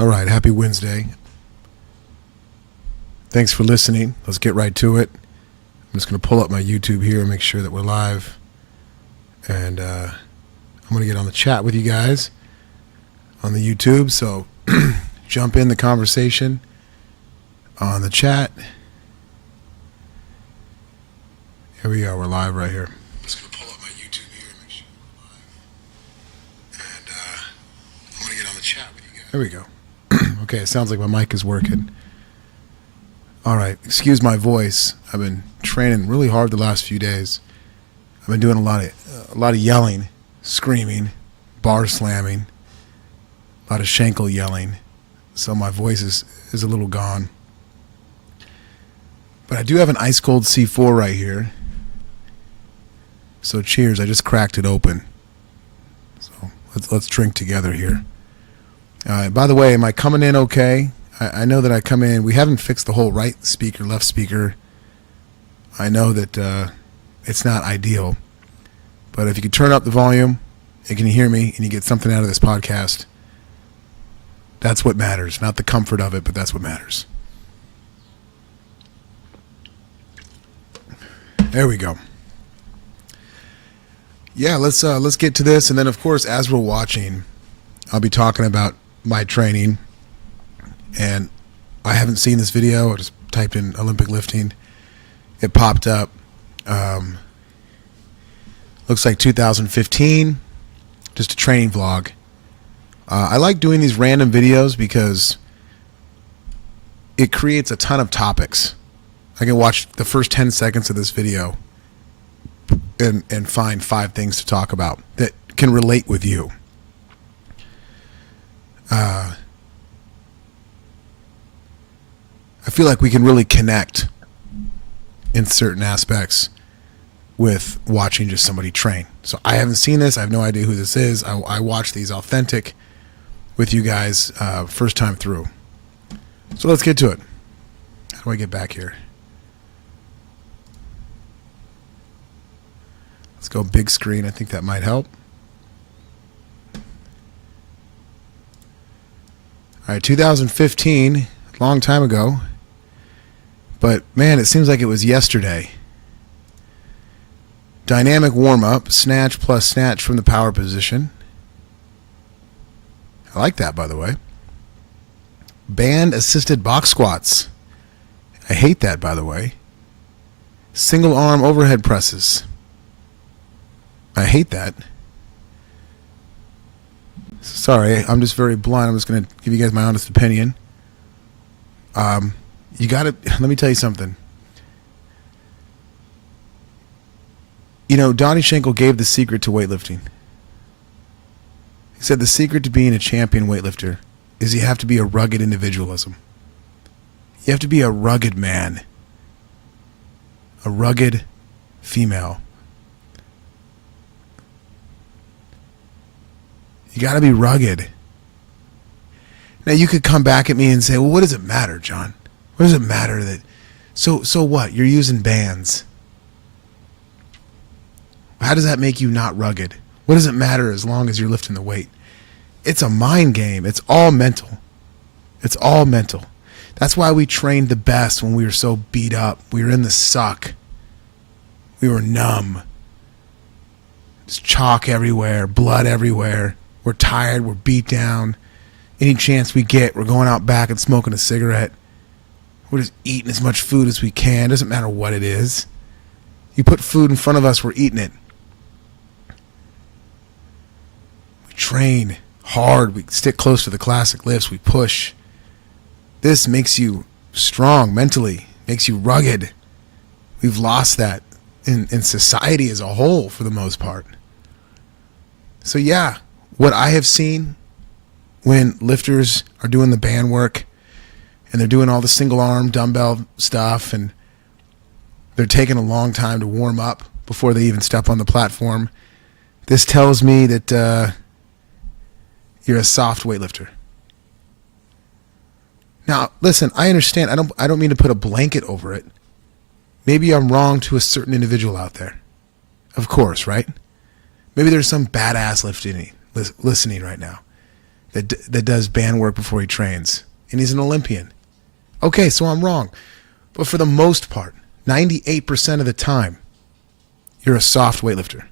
All right, happy Wednesday. Thanks for listening. Let's get right to it. I'm just going to pull up my YouTube here and make sure that we're live. And I'm going to get on the chat with you guys on the YouTube. So jump in the conversation on the chat. Here we go. We're live right here. I'm just going to pull up my YouTube here and make sure we're live. And I'm going to get on the chat with you guys. There we go. Okay, it sounds like my mic is working. All right, excuse my voice. I've been training really hard the last few days. I've been doing a lot of yelling, screaming, bar slamming, a lot of Schenkel yelling. So my voice is a little gone. But I do have an ice cold C4 right here. So cheers, I just cracked it open. So let's drink together here. By the way, am I coming in okay? I know that I come in. We haven't fixed the whole right speaker, left speaker. I know that it's not ideal. But if you could turn up the volume and can you hear me and you get something out of this podcast, that's what matters. Not the comfort of it, but that's what matters. There we go. Yeah, let's get to this. And then, of course, as we're watching, I'll be talking about my training. And I haven't seen this video. I just typed in Olympic lifting. It popped up. Looks like 2015. Just a training vlog. I like doing these random videos because it creates a ton of topics. I can watch the first 10 seconds of this video and find 5 things to talk about that can relate with you. I feel like we can really connect in certain aspects with watching just somebody train. So I haven't seen this. I have no idea who this is. I watch these authentic with you guys first time through. So let's get to it. How do I get back here? Let's go big screen. I think that might help. All right, 2015, a long time ago. But, man, it seems like it was yesterday. Dynamic warm-up, snatch plus snatch from the power position. I like that, by the way. Band-assisted box squats. I hate that, by the way. Single-arm overhead presses. I hate that. Sorry, I'm just very blunt. I'm just going to give you guys my honest opinion. You got to, let me tell you something. You know, Donnie Schenkel gave the secret to weightlifting. He said the secret to being a champion weightlifter is you have to be a rugged individualism. You have to be a rugged man. A rugged female. You got to be rugged. Now, you could come back at me and say, well, what does it matter, John? What does it matter that... So what? You're using bands. How does that make you not rugged? What does it matter as long as you're lifting the weight? It's a mind game. It's all mental. It's all mental. That's why we trained the best when we were so beat up. We were in the suck. We were numb. There's chalk everywhere, blood everywhere. We're tired. We're beat down. Any chance we get, we're going out back and smoking a cigarette. We're just eating as much food as we can. Doesn't matter what it is. You put food in front of us, we're eating it. We train hard. We stick close to the classic lifts. We push. This makes you strong mentally. Makes you rugged. We've lost that in society as a whole for the most part. So yeah, what I have seen when lifters are doing the band work and they're doing all the single arm dumbbell stuff and they're taking a long time to warm up before they even step on the platform, this tells me that you're a soft weightlifter. Now, listen, I understand. I don't mean to put a blanket over it. Maybe I'm wrong to a certain individual out there. Of course, right? Maybe there's some badass listening right now. that does band work before he trains, and he's an Olympian. Okay, so I'm wrong. But for the most part, 98% of the time, you're a soft weightlifter.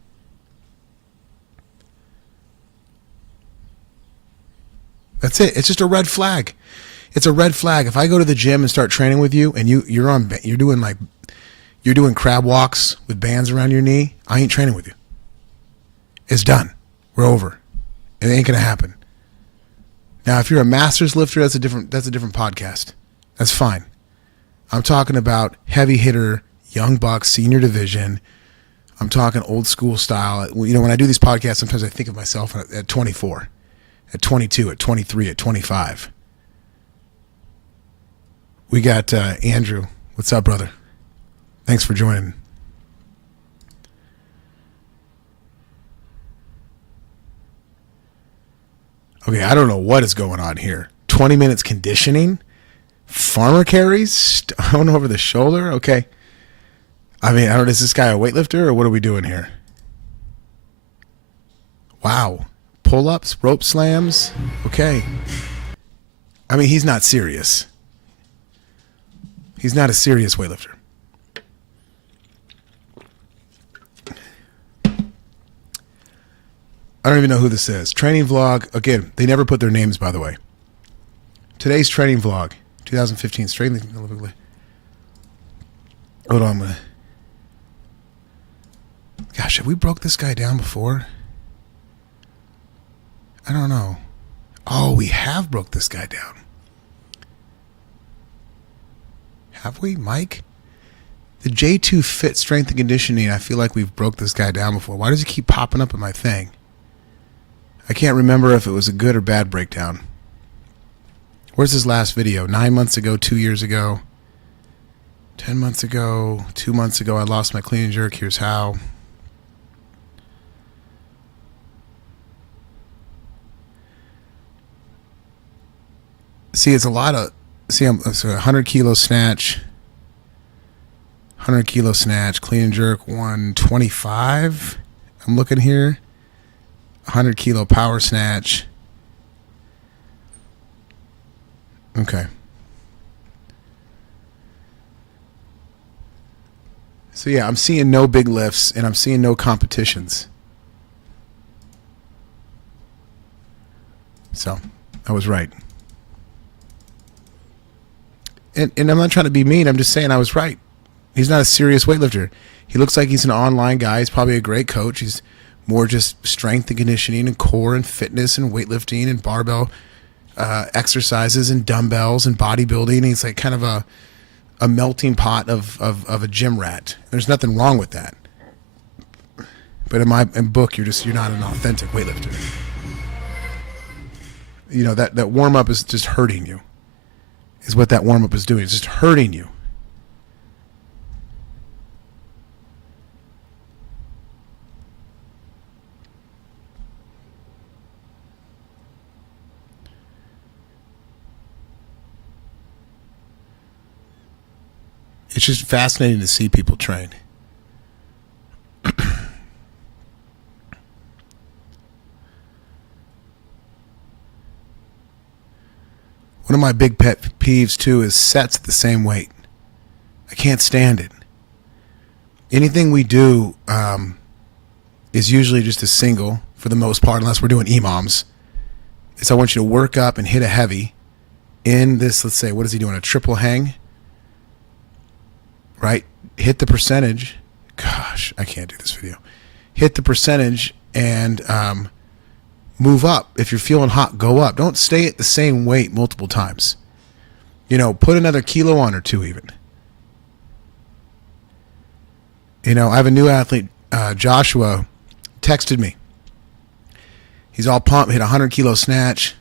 That's it. It's just a red flag. It's a red flag. If I go to the gym and start training with you, and you're doing crab walks with bands around your knee, I ain't training with you. It's done. We're over. It ain't gonna happen. Now, if you're a masters lifter, that's a different podcast. That's fine. I'm talking about heavy hitter, young bucks, senior division. I'm talking old school style. You know, when I do these podcasts, sometimes I think of myself at 24, at 22, at 23, at 25. We got Andrew. What's up, brother? Thanks for joining. Okay, I don't know what is going on here. 20 minutes conditioning? Farmer carries? Stone over the shoulder? Okay. I mean, I don't know, is this guy a weightlifter or what are we doing here? Wow. Pull-ups, rope slams? Okay. I mean, he's not serious. He's not a serious weightlifter. I don't even know who this is. Training vlog. Again, they never put their names, by the way. Today's training vlog, 2015. Strengthening. Hold on. Gosh, have we broke this guy down before? I don't know. Oh, we have broke this guy down. Have we, Mike? The J2 Fit Strength and Conditioning, I feel like we've broke this guy down before. Why does he keep popping up in my thing? I can't remember if it was a good or bad breakdown. Where's his last video? 9 months ago, 2 years ago, 10 months ago, 2 months ago, I lost my clean and jerk. Here's how. See, it's a lot of... See, it's a 100 kilo snatch. 100 kilo snatch. Clean and jerk 125. I'm looking here. 100 kilo power snatch. Okay. So yeah, I'm seeing no big lifts and I'm seeing no competitions. So I was right. And I'm not trying to be mean. I'm just saying I was right. He's not a serious weightlifter. He looks like he's an online guy. He's probably a great coach. He's more just strength and conditioning and core and fitness and weightlifting and barbell exercises and dumbbells and bodybuilding. He's like kind of a melting pot of a gym rat. There's nothing wrong with that. But in my book, you're not an authentic weightlifter. You know, that warm up is just hurting you. Is what that warm up is doing. It's just hurting you. It's just fascinating to see people train. One of my big pet peeves, too, is sets at the same weight. I can't stand it. Anything we do is usually just a single, for the most part, unless we're doing EMOMs. It's I want you to work up and hit a heavy in this, let's say, what is he doing, a triple hang? Right? Hit the percentage. Gosh, I can't do this video. Hit the percentage and move up. If you're feeling hot, go up. Don't stay at the same weight multiple times. You know, put another kilo on or two even. You know, I have a new athlete, Joshua, texted me. He's all pumped, hit a 100 kilo snatch.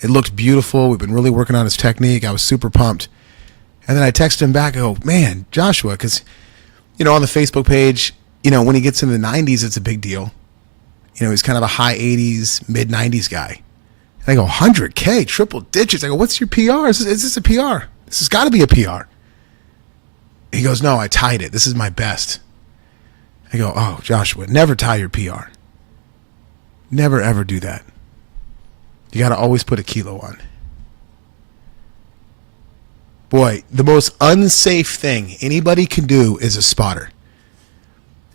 It looked beautiful. We've been really working on his technique. I was super pumped. And then I texted him back. I go, man, Joshua, because, you know, on the Facebook page, you know, when he gets in the 90s, it's a big deal. You know, he's kind of a high 80s, mid 90s guy. And I go, 100K, triple digits. I go, what's your PR? Is this a PR? This has got to be a PR. He goes, no, I tied it. This is my best. I go, oh, Joshua, never tie your PR. Never, ever do that. You got to always put a kilo on. Boy, the most unsafe thing anybody can do is a spotter.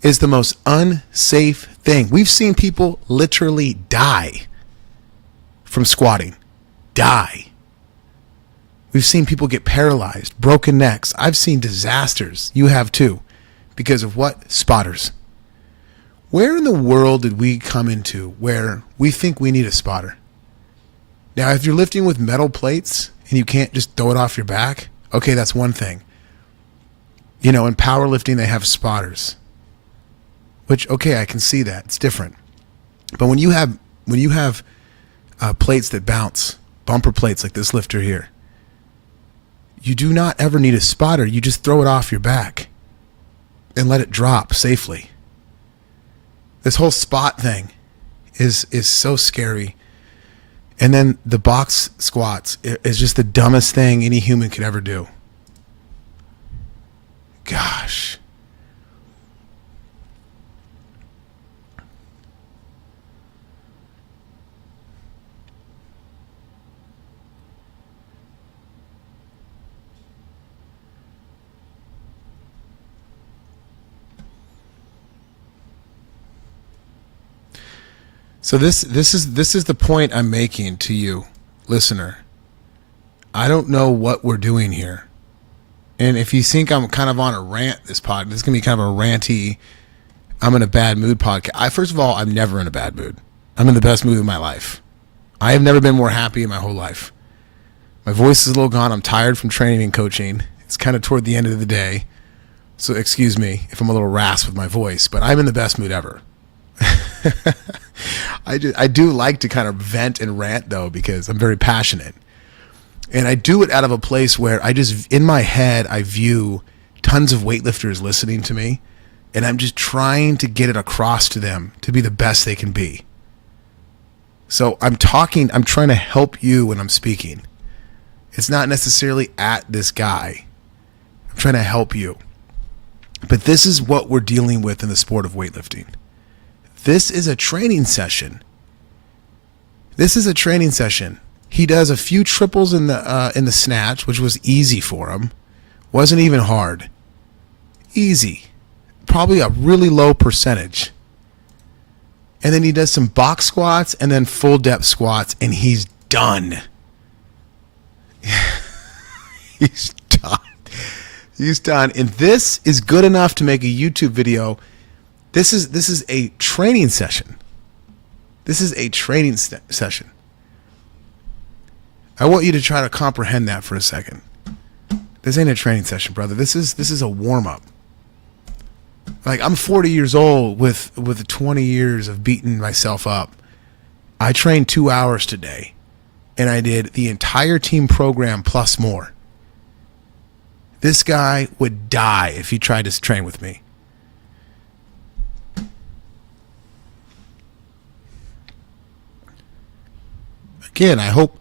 Is the most unsafe thing. We've seen people literally die from squatting. Die. We've seen people get paralyzed, broken necks. I've seen disasters. You have too. Because of what? Spotters. Where in the world did we come into where we think we need a spotter? Now, if you're lifting with metal plates and you can't just throw it off your back, okay, that's one thing. You know, in powerlifting, they have spotters. Which, okay, I can see that. It's different. But when you have plates that bounce, bumper plates like this lifter here, you do not ever need a spotter. You just throw it off your back and let it drop safely. This whole spot thing is so scary. And then the box squats is just the dumbest thing any human could ever do. Gosh. So this is the point I'm making to you, listener. I don't know what we're doing here. And if you think I'm kind of on a rant, this is going to be kind of a ranty, I'm in a bad mood podcast. First of all, I'm never in a bad mood. I'm in the best mood of my life. I have never been more happy in my whole life. My voice is a little gone. I'm tired from training and coaching. It's kind of toward the end of the day. So excuse me if I'm a little rasp with my voice, but I'm in the best mood ever. I do like to kind of vent and rant though, because I'm very passionate. And I do it out of a place where I just, in my head, I view tons of weightlifters listening to me, and I'm just trying to get it across to them to be the best they can be. So I'm trying to help you when I'm speaking. It's not necessarily at this guy. I'm trying to help you. But this is what we're dealing with in the sport of weightlifting. This is a training session. This is a training session. He does a few triples in the snatch, which was easy for him. Wasn't even hard. Easy. Probably a really low percentage. And then he does some box squats and then full depth squats, and he's done. He's done. He's done. And this is good enough to make a YouTube video. This is a training session. This is a training session. I want you to try to comprehend that for a second. This ain't a training session, brother. This is a warm-up. Like, I'm 40 years old with 20 years of beating myself up. I trained 2 hours today, and I did the entire team program plus more. This guy would die if he tried to train with me. Again, I hope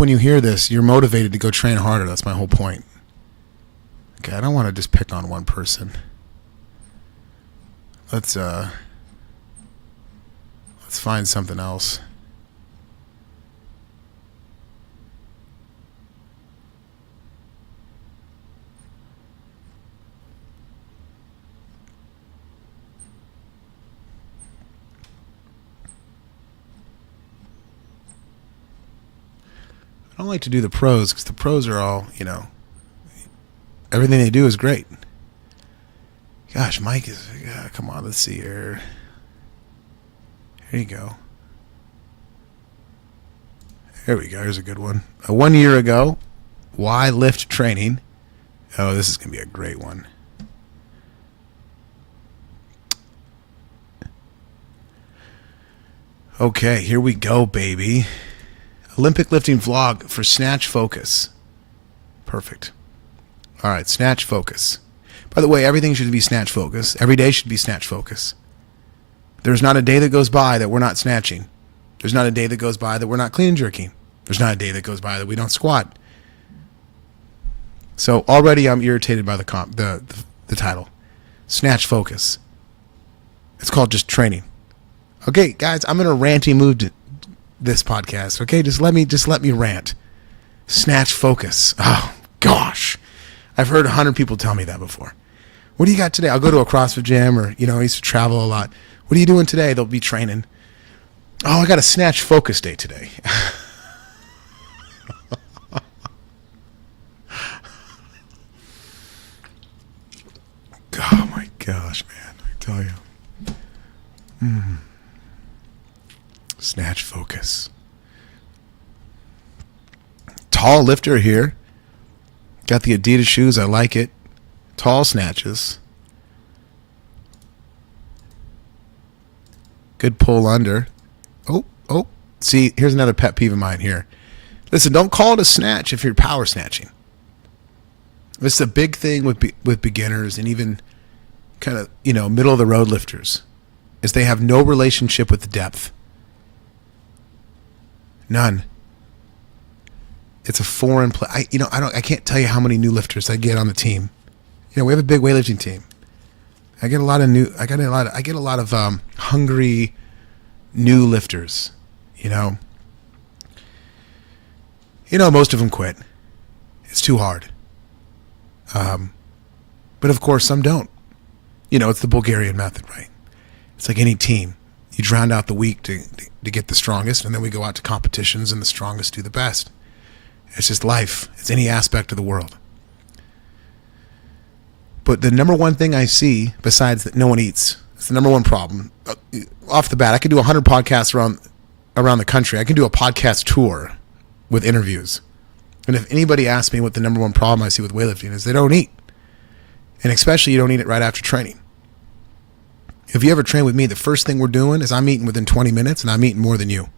when you hear this, you're motivated to go train harder. That's my whole point. Okay, I don't want to just pick on one person. Let's find something else. I don't like to do the pros because the pros are all, everything they do is great. Gosh, Mike is, come on, let's see here. Here you go. There we go. Here's a good one. 1 year ago, why lift training? Oh, this is going to be a great one. Okay, here we go, baby. Olympic lifting vlog for Snatch Focus. Perfect. All right, Snatch Focus. By the way, everything should be Snatch Focus. Every day should be Snatch Focus. There's not a day that goes by that we're not snatching. There's not a day that goes by that we're not clean and jerking. There's not a day that goes by that we don't squat. So already I'm irritated by the title. Snatch Focus. It's called just training. Okay, guys, I'm in a ranty mood this podcast. Okay, just let me rant. Snatch focus. Oh gosh, I've heard 100 people tell me that before. What do you got today? I'll go to a CrossFit gym, or I used to travel a lot. What are you doing today? They'll be training. Oh, I got a snatch focus day today. Oh my gosh, man! I tell you. Snatch focus. Tall lifter here. Got the Adidas shoes. I like it. Tall snatches. Good pull under. Oh. See, here's another pet peeve of mine here. Listen, don't call it a snatch if you're power snatching. This is a big thing with beginners and even kind of, middle of the road lifters, is they have no relationship with the depth. None. It's a foreign play. I can't tell you how many new lifters I get on the team. We have a big weightlifting team. I get a lot of hungry new lifters. Most of them quit. It's too hard. But of course some don't. It's the Bulgarian method, right? It's like any team. You drown out the weak to get the strongest, and then we go out to competitions and the strongest do the best. It's just life. It's any aspect of the world. But the number one thing I see, besides that no one eats, it's the number one problem. Off the bat, I could do 100 podcasts around the country. I can do a podcast tour with interviews. And if anybody asks me what the number one problem I see with weightlifting is, they don't eat. And especially you don't eat it right after training. If you ever train with me, the first thing we're doing is I'm eating within 20 minutes and I'm eating more than you.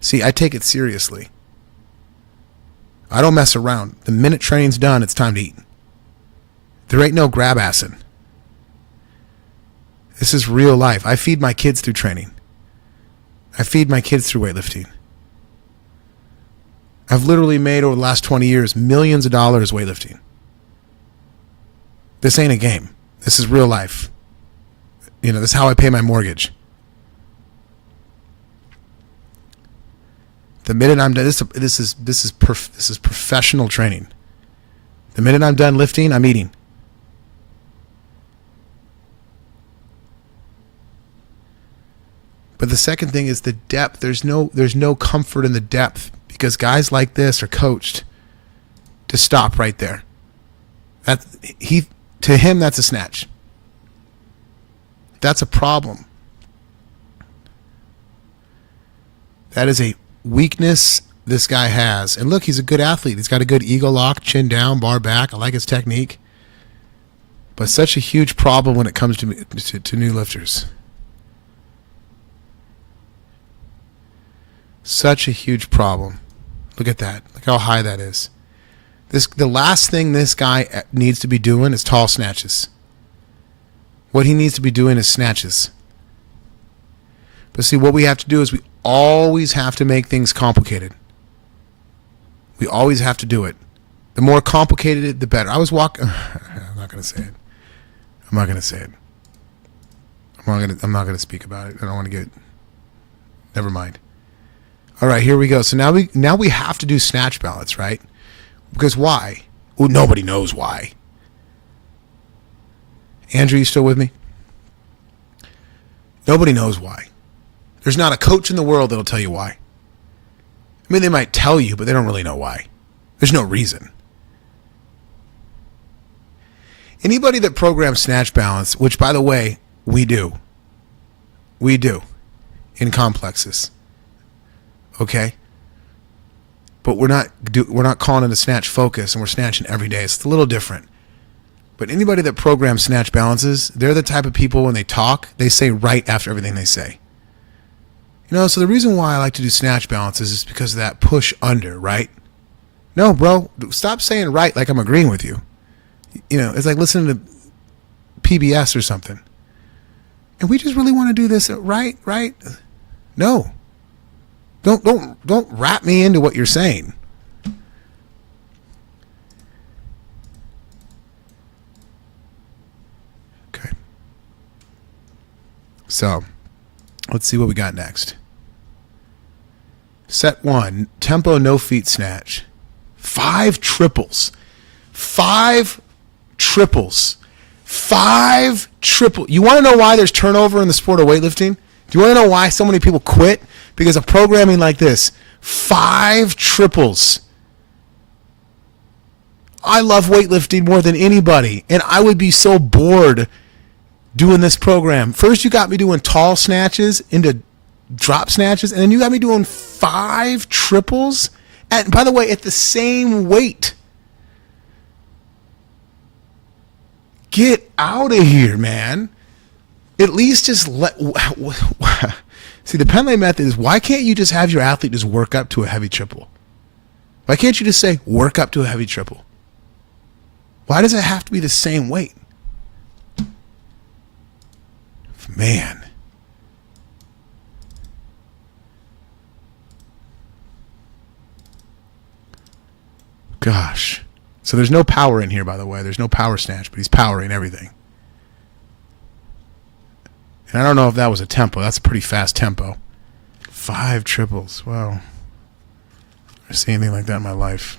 See, I take it seriously. I don't mess around. The minute training's done, it's time to eat. There ain't no grab assing. This is real life. I feed my kids through training. I feed my kids through weightlifting. I've literally made over the last 20 years millions of dollars weightlifting. This ain't a game. This is real life. This is how I pay my mortgage. The minute I'm done, this is professional training. The minute I'm done lifting, I'm eating. But the second thing is the depth. There's no comfort in the depth because guys like this are coached to stop right there. To him, that's a snatch. That's a problem. That is a weakness this guy has. And look, he's a good athlete. He's got a good ego lock, chin down, bar back. I like his technique. But such a huge problem when it comes to new lifters. Such a huge problem. Look at that. Look how high that is. The last thing this guy needs to be doing is tall snatches. What he needs to be doing is snatches. But see, what we have to do is we always have to make things complicated. We always have to do it. The more complicated, the better. I was walking. I'm not going to say it. I'm not going to speak about it. I don't want to get. Never mind. All right, here we go. So now we have to do snatch balance, right? Because why? Well, nobody knows why. Andrew, you still with me? Nobody knows why. There's not a coach in the world that'll tell you why. I mean, they might tell you, but they don't really know why. There's no reason. Anybody that programs snatch balance, which by the way, we do in complexes. Okay? But we're not calling it a snatch focus, and we're snatching every day. It's a little different. But anybody that programs snatch balances, they're the type of people when they talk, they say right after everything they say. So the reason why I like to do snatch balances is because of that push under, right? No, bro, stop saying right like I'm agreeing with you. It's like listening to PBS or something. And we just really want to do this right? No. Don't wrap me into what you're saying. Okay. So, let's see what we got next. Set 1, tempo no feet snatch. 5 triples. 5 triples. 5 triple. You want to know why there's turnover in the sport of weightlifting? Do you want to know why so many people quit? Because of programming like this. 5 triples. I love weightlifting more than anybody, and I would be so bored doing this program. First, you got me doing tall snatches into drop snatches, and then you got me doing 5 triples. And by the way, at the same weight. Get out of here, man. At least just see, the Pendlay method is, why can't you just have your athlete just work up to a heavy triple? Why can't you just say work up to a heavy triple? Why does it have to be the same weight? Man. Gosh. So there's no power in here, by the way. There's no power snatch, but he's powering everything. And I don't know if that was a tempo. That's a pretty fast tempo. 5 triples. Wow. I've never seen anything like that in my life.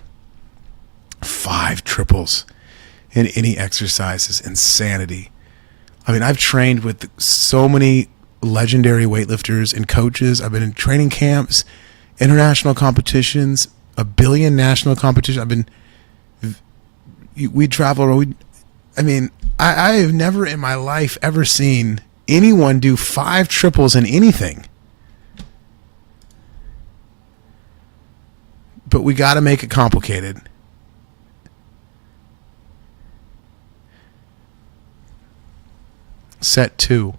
5 triples in any exercise is insanity. I mean, I've trained with so many legendary weightlifters and coaches. I've been in training camps, international competitions, a billion national competitions. We travel. I have never in my life ever seen anyone do 5 triples in anything. But we got to make it complicated. Set 2.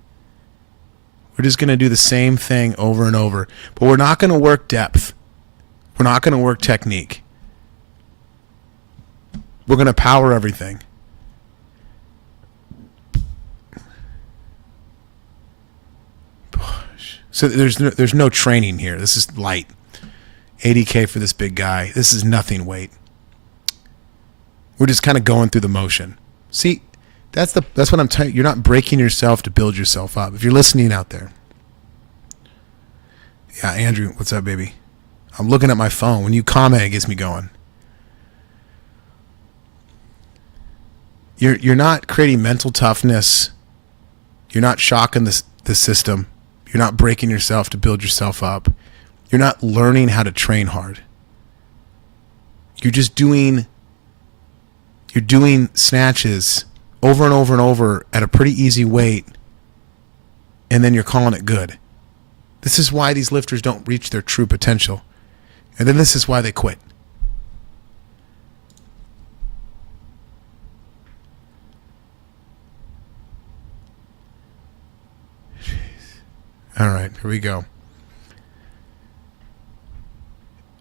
We're just going to do the same thing over and over. But we're not going to work depth. We're not going to work technique. We're going to power everything. So there's no training here. This is light. 80K for this big guy. This is nothing weight. We're just kind of going through the motion. See, that's what I'm telling you. You're not breaking yourself to build yourself up. If you're listening out there. Yeah, Andrew, what's up, baby? I'm looking at my phone. When you comment, it gets me going. You're not creating mental toughness. You're not shocking the system. You're not breaking yourself to build yourself up. You're not learning how to train hard. You're doing snatches over and over and over at a pretty easy weight, and then you're calling it good. This is why these lifters don't reach their true potential. And then this is why they quit. Jeez. All right, here we go.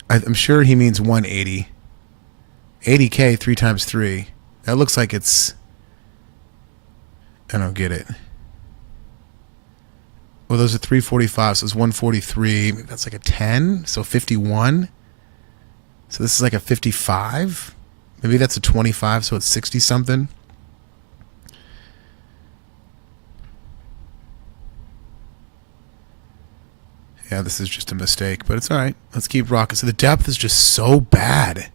I'm sure he means 180. 80K 3 times 3. That looks like it's... I don't get it. Well, those are 345, so it's 143. Maybe that's like a 10, so 51. So this is like a 55. Maybe that's a 25, so it's 60-something. Yeah, this is just a mistake, but it's all right. Let's keep rocking. So the depth is just so bad.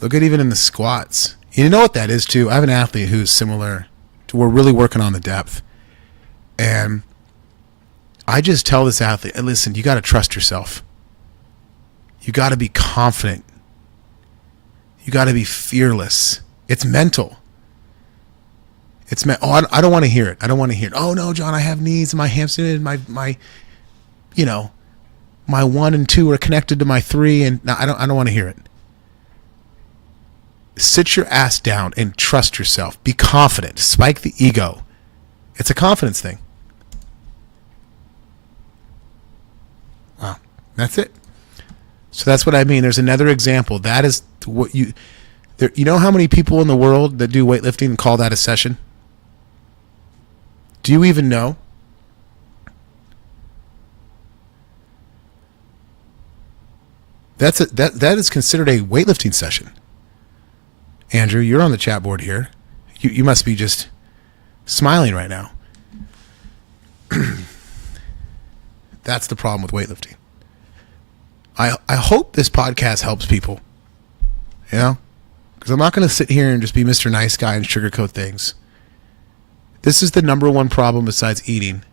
Look at even in the squats. You know what that is, too? I have an athlete who's similar to, we're really working on the depth. And I just tell this athlete, listen, you got to trust yourself. You got to be confident. You got to be fearless. It's mental. Oh, I don't want to hear it. I don't want to hear it. Oh, no, John, I have knees and my hamstring and my my 1 and 2 are connected to my 3, and no, I don't want to hear it. Sit your ass down and trust yourself. Be confident. Spike the ego. It's a confidence thing. Wow. That's it. So that's what I mean. There's another example. That is what you know how many people in the world that do weightlifting and call that a session? Do you even know? That is considered a weightlifting session. Andrew, you're on the chat board here. You must be just smiling right now. That's the problem with weightlifting. I hope this podcast helps people, you know, because I'm not going to sit here and just be Mr. Nice Guy and sugarcoat things. This is the number one problem besides eating,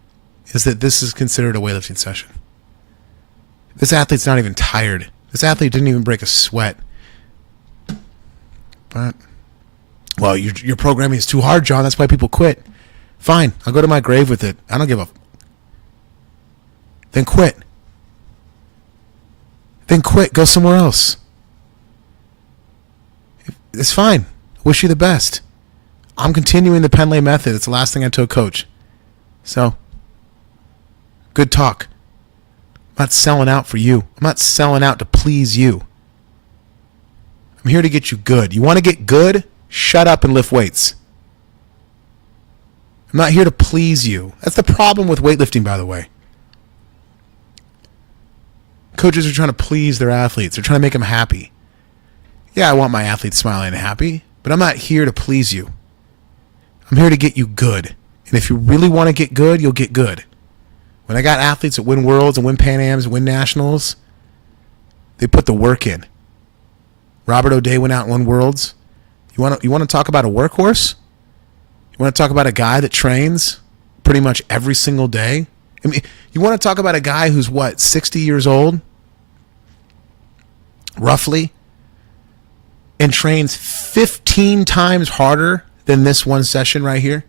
is that this is considered a weightlifting session. This athlete's not even tired. This athlete didn't even break a sweat. But, well, your programming is too hard, John. That's why people quit. Fine, I'll go to my grave with it. I don't give a... Then quit. Then quit. Go somewhere else. It's fine. Wish you the best. I'm continuing the Penlay method. It's the last thing I told Coach. So, good talk. I'm not selling out for you. I'm not selling out to please you. I'm here to get you good. You want to get good? Shut up and lift weights. I'm not here to please you. That's the problem with weightlifting, by the way. Coaches are trying to please their athletes. They're trying to make them happy. Yeah, I want my athletes smiling and happy, but I'm not here to please you. I'm here to get you good. And if you really want to get good, you'll get good. When I got athletes that win Worlds and win Pan Ams and win Nationals, they put the work in. Robert O'Day went out and won Worlds. You want to talk about a workhorse? You want to talk about a guy that trains pretty much every single day? I mean, you want to talk about a guy who's, 60 years old? Roughly? And trains 15 times harder than this one session right here?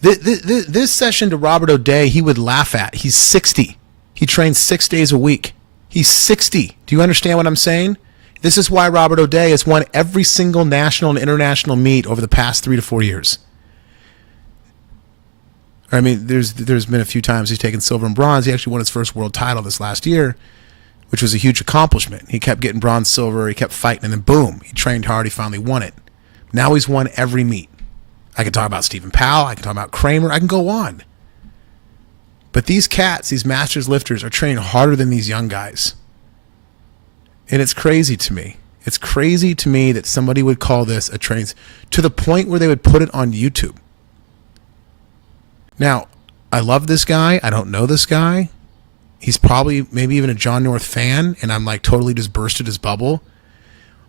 This session to Robert O'Day, he would laugh at. He's 60. He trains 6 days a week. He's 60. Do you understand what I'm saying? This is why Robert O'Day has won every single national and international meet over the past 3 to 4 years. I mean, there's been a few times he's taken silver and bronze. He actually won his first world title this last year, which was a huge accomplishment. He kept getting bronze, silver, he kept fighting, and then boom, he trained hard, he finally won it. Now he's won every meet. I can talk about Stephen Powell, I can talk about Kramer, I can go on. But these cats, these masters lifters, are training harder than these young guys. And it's crazy to me. It's crazy to me that somebody would call this a trains, to the point where they would put it on YouTube. Now, I love this guy. I don't know this guy. He's probably maybe even a John North fan, and I'm like totally just bursted his bubble.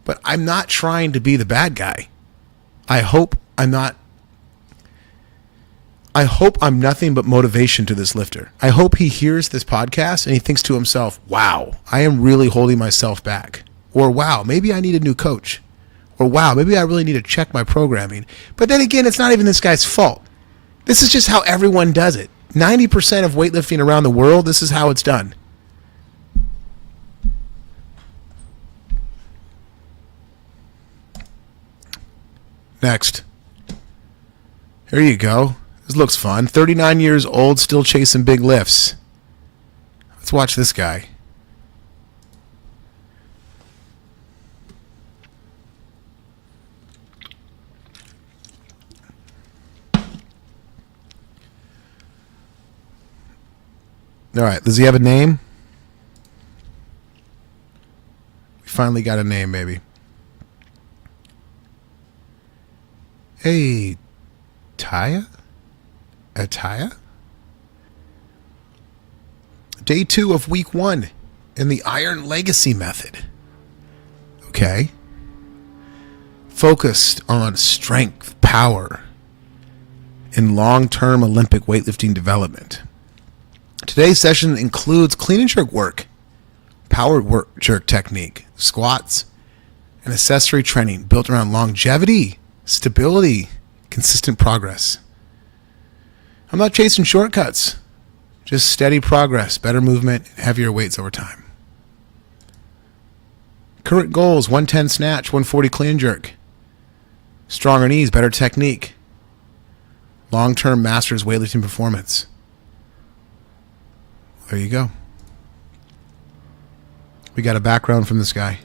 But I'm not trying to be the bad guy. I hope I'm nothing but motivation to this lifter. I hope he hears this podcast and he thinks to himself, wow, I am really holding myself back. Or wow, maybe I need a new coach. Or wow, maybe I really need to check my programming. But then again, it's not even this guy's fault. This is just how everyone does it. 90% of weightlifting around the world, this is how it's done. Next. Here you go. This looks fun. 39 years old, still chasing big lifts. Let's watch this guy. All right, does he have a name? We finally got a name, baby. Hey, Taya? Ataya? Day 2 of week 1 in the Iron Legacy method. Okay. Focused on strength, power, and long-term Olympic weightlifting development. Today's session includes clean and jerk work, power work jerk technique, squats, and accessory training built around longevity, stability, consistent progress. I'm not chasing shortcuts, just steady progress, better movement, and heavier weights over time. Current goals: 110 snatch, 140 clean jerk, stronger knees, better technique, long-term masters weightlifting performance. There you go. We got a background from this guy.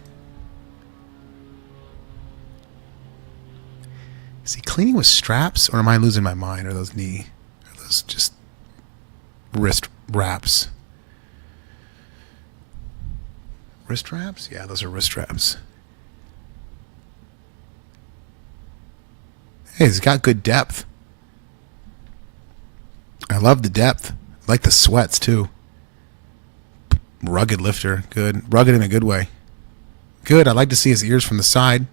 Is he cleaning with straps, or am I losing my mind? Are those just wrist wraps? Wrist wraps? Yeah, those are wrist wraps. Hey, he's got good depth. I love the depth. I like the sweats too. Rugged lifter. Good. Rugged in a good way. Good. I'd like to see his ears from the side.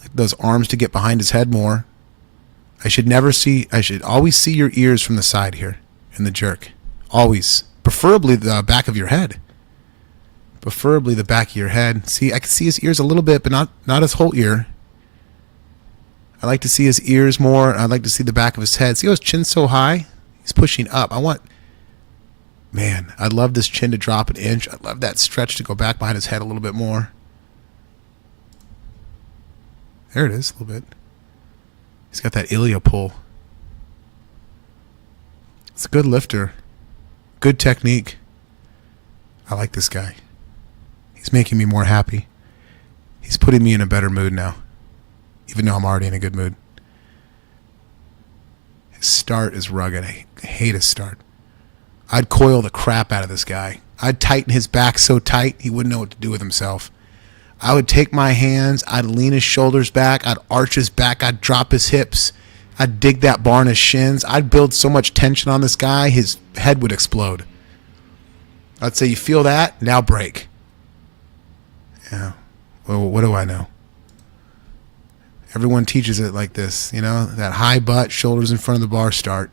Like those arms to get behind his head more. I should always see your ears from the side here in the jerk. Always. Preferably the back of your head. Preferably the back of your head. See, I can see his ears a little bit, but not his whole ear. I like to see his ears more. I'd like to see the back of his head. See how his chin's so high? He's pushing up. Man, I'd love this chin to drop an inch. I'd love that stretch to go back behind his head a little bit more. There it is, a little bit. He's got that ilia pull. It's a good lifter. Good technique. I like this guy. He's making me more happy. He's putting me in a better mood now, even though I'm already in a good mood. His start is rugged. I hate his start. I'd coil the crap out of this guy. I'd tighten his back so tight he wouldn't know what to do with himself. I would take my hands, I'd lean his shoulders back, I'd arch his back, I'd drop his hips, I'd dig that bar in his shins. I'd build so much tension on this guy, his head would explode. I'd say, you feel that? Now break. Yeah. Well, what do I know? Everyone teaches it like this, that high butt, shoulders in front of the bar start.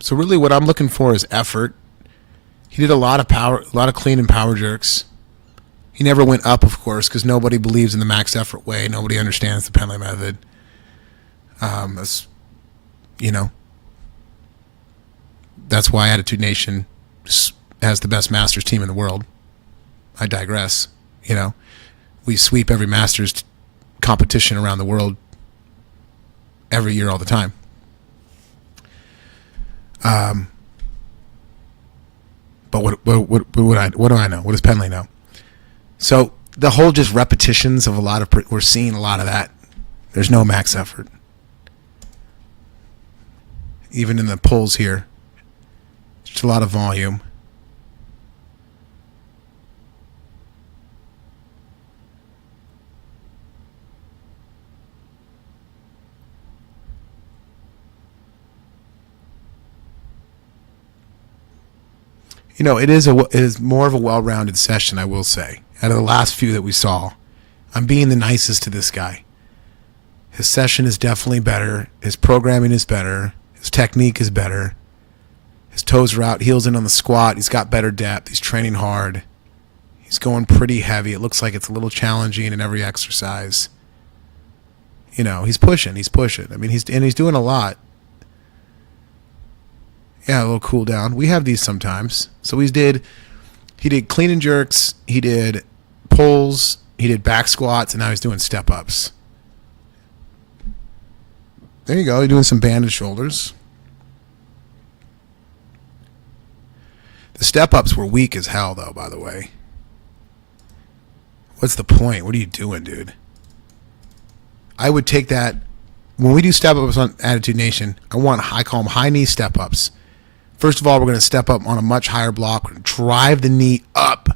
So really what I'm looking for is effort. He did a lot of power, a lot of clean and power jerks. He never went up, of course, because nobody believes in the max effort way. Nobody understands the Penley method. That's why Attitude Nation has the best Masters team in the world. I digress. We sweep every Masters competition around the world every year, all the time. But what do I know? What does Penley know? So the whole just repetitions of we're seeing a lot of that. There's no max effort. Even in the pulls here, just a lot of volume. It is more of a well-rounded session, I will say. Out of the last few that we saw, I'm being the nicest to this guy. His session is definitely better. His programming is better. His technique is better. His toes are out, heels in on the squat. He's got better depth. He's training hard. He's going pretty heavy. It looks like it's a little challenging in every exercise. He's pushing. I mean, he's doing a lot. Yeah, a little cool down. We have these sometimes. So he did clean and jerks, he did pulls, he did back squats, and now he's doing step ups. There you go. You're doing some banded shoulders. The step ups were weak as hell, though, by the way. What's the point? What are you doing, dude? I would take that. When we do step ups on Attitude Nation, I call them high knee step ups. First of all, we're going to step up on a much higher block. We're going to drive the knee up.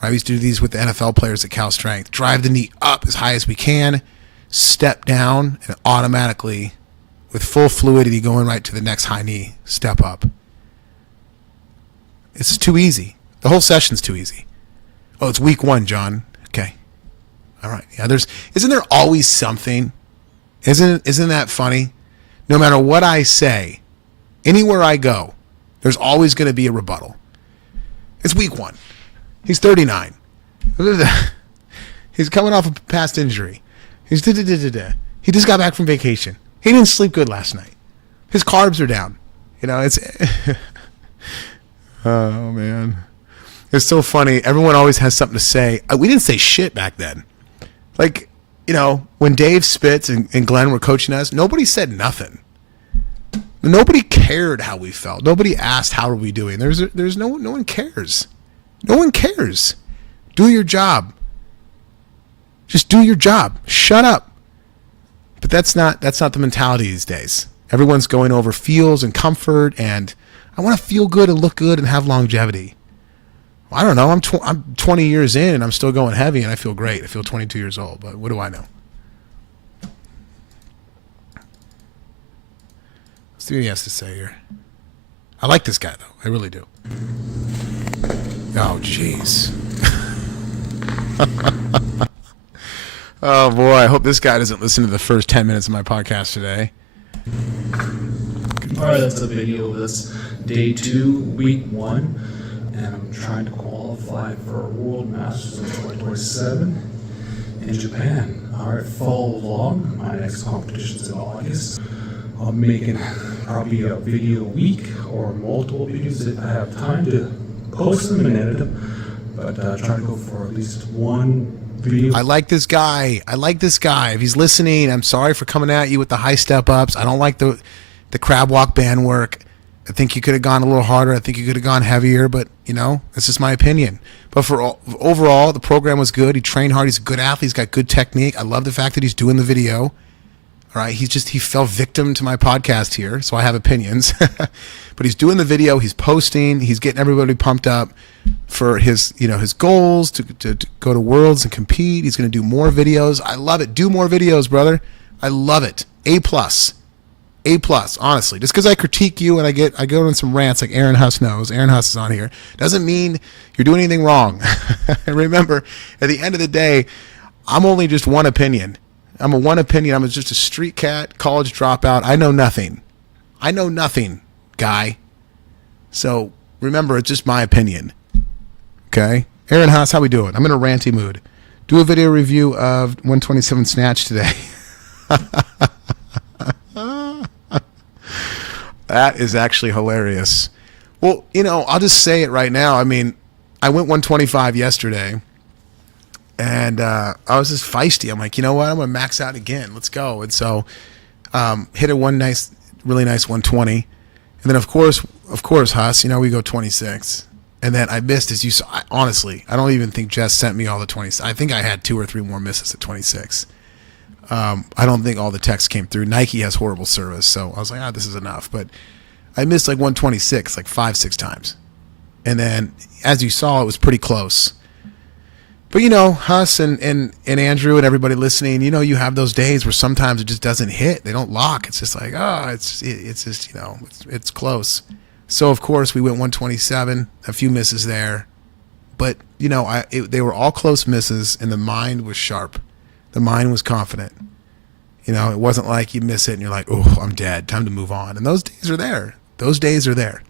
I used to do these with the NFL players at Cal Strength. Drive the knee up as high as we can. Step down, and automatically, with full fluidity, going right to the next high knee step up. It's too easy. The whole session's too easy. Oh, it's week 1, John. Okay. All right. Yeah, isn't there always something? Isn't that funny? No matter what I say, anywhere I go, there's always going to be a rebuttal. It's week 1. He's 39. He's coming off a past injury. He just got back from vacation. He didn't sleep good last night. His carbs are down. It's oh man, it's so funny. Everyone always has something to say. We didn't say shit back then. Like, when Dave Spitz and Glenn were coaching us, nobody said nothing. Nobody cared how we felt. Nobody asked how are we doing. There's no one cares. No one cares. Do your job. Just do your job. Shut up. But that's not the mentality these days. Everyone's going over feels and comfort, and I want to feel good and look good and have longevity. I don't know. I'm 20 years in and I'm still going heavy and I feel great. I feel 22 years old, but what do I know? Let's see what he has to say here. I like this guy though. I really do. Oh, jeez. Oh boy, I hope this guy doesn't listen to the first 10 minutes of my podcast today. Alright, that's a video. That's day 2, week 1. And I'm trying to qualify for World Masters of 2027 in Japan. Alright, follow along. My next competition's in August. I'm making probably a video a week or multiple videos if I have time to post them and edit them. But trying to go for at least one video. I like this guy. If he's listening, I'm sorry for coming at you with the high step ups. I don't like the crab walk band work. I think you could have gone a little harder. I think you could have gone heavier, but, you know, that's just my opinion. But overall, the program was good. He trained hard. He's a good athlete. He's got good technique. I love the fact that he's doing the video. All right, he fell victim to my podcast here, so I have opinions. But he's doing the video. He's posting. He's getting everybody pumped up for his goals to go to Worlds and compete. He's going to do more videos. I love it. Do more videos, brother. I love it. A+. Honestly. Just because I critique you and I go on some rants like Aaron Huss knows. Aaron Huss is on here. Doesn't mean you're doing anything wrong. And remember, at the end of the day, I'm only just one opinion. I'm just a street cat, college dropout. I know nothing, guy. So remember, it's just my opinion. Okay? Aaron Huss, how we doing? I'm in a ranty mood. Do a video review of 127 Snatch today. That is actually hilarious. Well, I'll just say it right now. I mean, I went 125 yesterday, and I was just feisty. I'm like, you know what? I'm going to max out again. Let's go. And so hit a really nice 120. And then, of course, Huss, we go 26. And then I missed, as you saw. Honestly, I don't even think Jess sent me all the 20. I think I had 2 or 3 more misses at 26. I don't think all the texts came through. Nike has horrible service, so I was like, this is enough. But I missed like 126, like 5-6 times. And then, as you saw, it was pretty close. But, Huss and Andrew and everybody listening, you have those days where sometimes it just doesn't hit. They don't lock. It's just like, it's just, it's close. So, of course, we went 127, a few misses there. But, they were all close misses, and the mind was sharp. The mind was confident. It wasn't like you miss it and you're like, oh, I'm dead. Time to move on. And those days are there.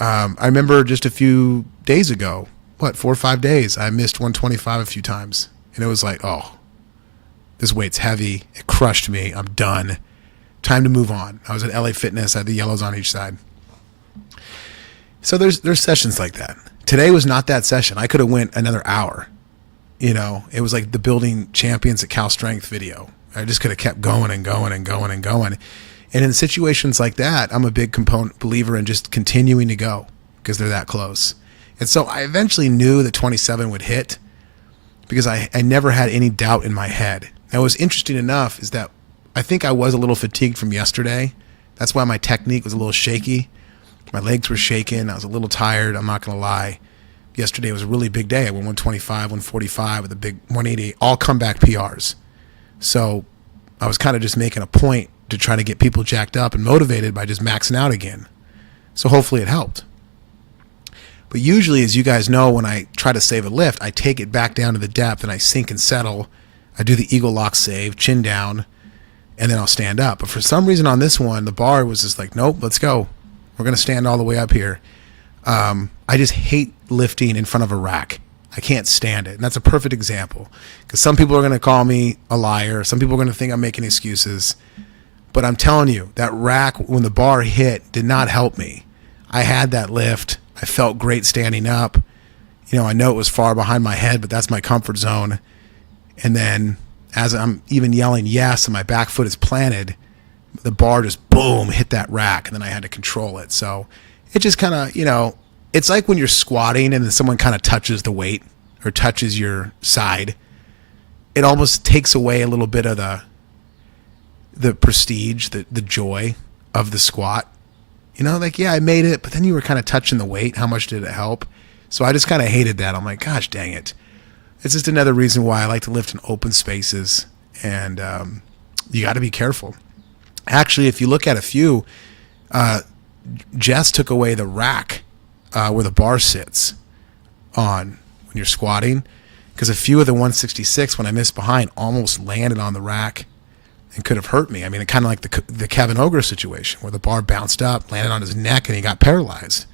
I remember just a few days ago, 4 or 5 days, I missed 125 a few times. And it was like, oh, this weight's heavy. It crushed me. I'm done. Time to move on. I was at LA Fitness. I had the yellows on each side. So there's sessions like that. Today was not that session. I could have went another hour. It was like the building champions at Cal Strength video. I just could have kept going and going and going and going. And in situations like that, I'm a big believer in just continuing to go because they're that close. And so I eventually knew that 27 would hit because I never had any doubt in my head. Now, what's interesting enough is that I think I was a little fatigued from yesterday. That's why my technique was a little shaky. My legs were shaking. I was a little tired. I'm not going to lie. Yesterday was a really big day. I went 125, 145 with a big 180, all comeback PRs. So I was kind of just making a point to try to get people jacked up and motivated by just maxing out again. So hopefully it helped. But usually, as you guys know, when I try to save a lift, I take it back down to the depth and I sink and settle. I do the eagle lock save, chin down, and then I'll stand up. But for some reason on this one, the bar was just like, nope, let's go. We're going to stand all the way up here. I just hate lifting in front of a rack. I can't stand it. And that's a perfect example because some people are going to call me a liar. Some people are going to think I'm making excuses. But I'm telling you, that rack, when the bar hit, did not help me. I had that lift. I felt great standing up. I know it was far behind my head, but that's my comfort zone. And then as I'm even yelling yes and my back foot is planted, the bar just boom, hit that rack. And then I had to control it. So it just kind of, it's like when you're squatting and then someone kind of touches the weight or touches your side. It almost takes away a little bit of the prestige, the joy of the squat. Yeah, I made it, but then you were kind of touching the weight. How much did it help? So I just kind of hated that. I'm like, gosh, dang it. It's just another reason why I like to lift in open spaces, and you got to be careful. Actually, if you look at a few, Jess took away the rack where the bar sits on when you're squatting, because a few of the 166, when I missed behind, almost landed on the rack and could have hurt me. I mean, it kind of like the Kevin Ogre situation where the bar bounced up, landed on his neck, and he got paralyzed.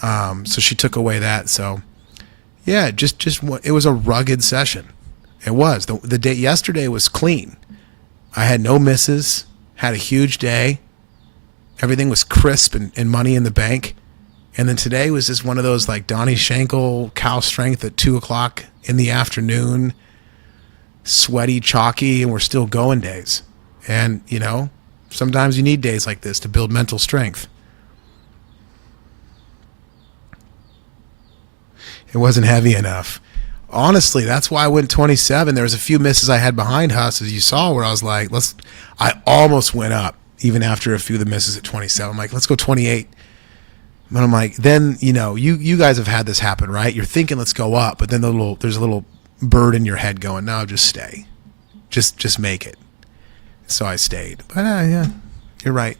So she took away that. So yeah, just it was a rugged session. It was. The day yesterday was clean. I had no misses, had a huge day. Everything was crisp and money in the bank. And then today was just one of those like Donnie Schenkel cow strength at 2:00 in the afternoon, sweaty, chalky, and we're still going days. And, you know, sometimes you need days like this to build mental strength. It wasn't heavy enough. Honestly, that's why I went 27. There was a few misses I had behind Huss, as you saw, where I was like, I almost went up even after a few of the misses at 27. I'm like, let's go 28. But I'm like, then, you know, you guys have had this happen, right? You're thinking, let's go up, but then there's a little bird in your head going, no, just stay. Just make it. So I stayed. But yeah, you're right.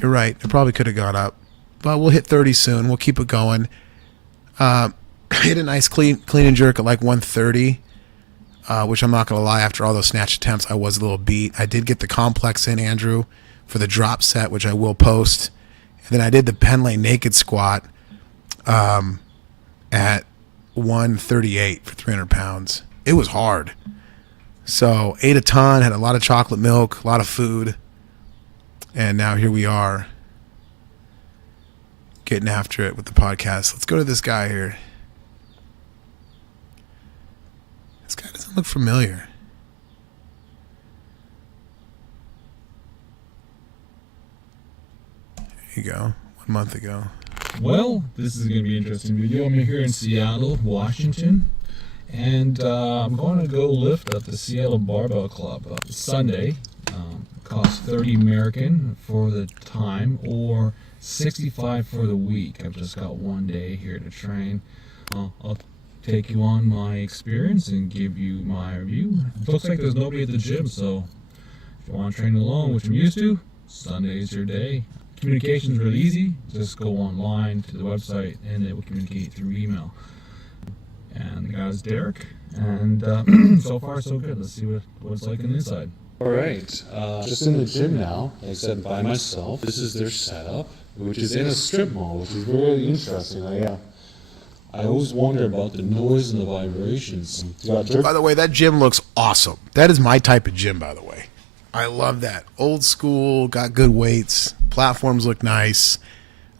You're right. It probably could have gone up. But we'll hit 30 soon. We'll keep it going. Hit a nice clean and jerk at like 130, which I'm not going to lie, after all those snatch attempts, I was a little beat. I did get the complex in, Andrew, for the drop set, which I will post. And then I did the Penlay naked squat at 138 for 300 pounds. It was hard. So ate a ton, had a lot of chocolate milk, a lot of food. And now here we are getting after it with the podcast. Let's go to this guy here. This guy doesn't look familiar. There you go. 1 month ago. Well, this is going to be an interesting video. I'm here in Seattle, Washington, and I'm going to go lift at the Seattle Barbell Club Sunday. Costs 30 American for the time, or 65 for the week. I've just got one day here to train. I'll take you on my experience and give you my review. It looks like there's nobody at the gym, so if you want to train alone, which I'm used to, Sunday's your day. Communication's really easy. Just go online to the website and it will communicate through email. And the guy's Derek, and so far so good. Let's see what it's like on the inside. All right, just in the gym now, like I said, by myself. This is their setup, which is in a strip mall, which is really interesting. I always wonder about the noise and the vibrations. By the way, that gym looks awesome. That is my type of gym, by the way. I love that. Old school, got good weights, platforms look nice.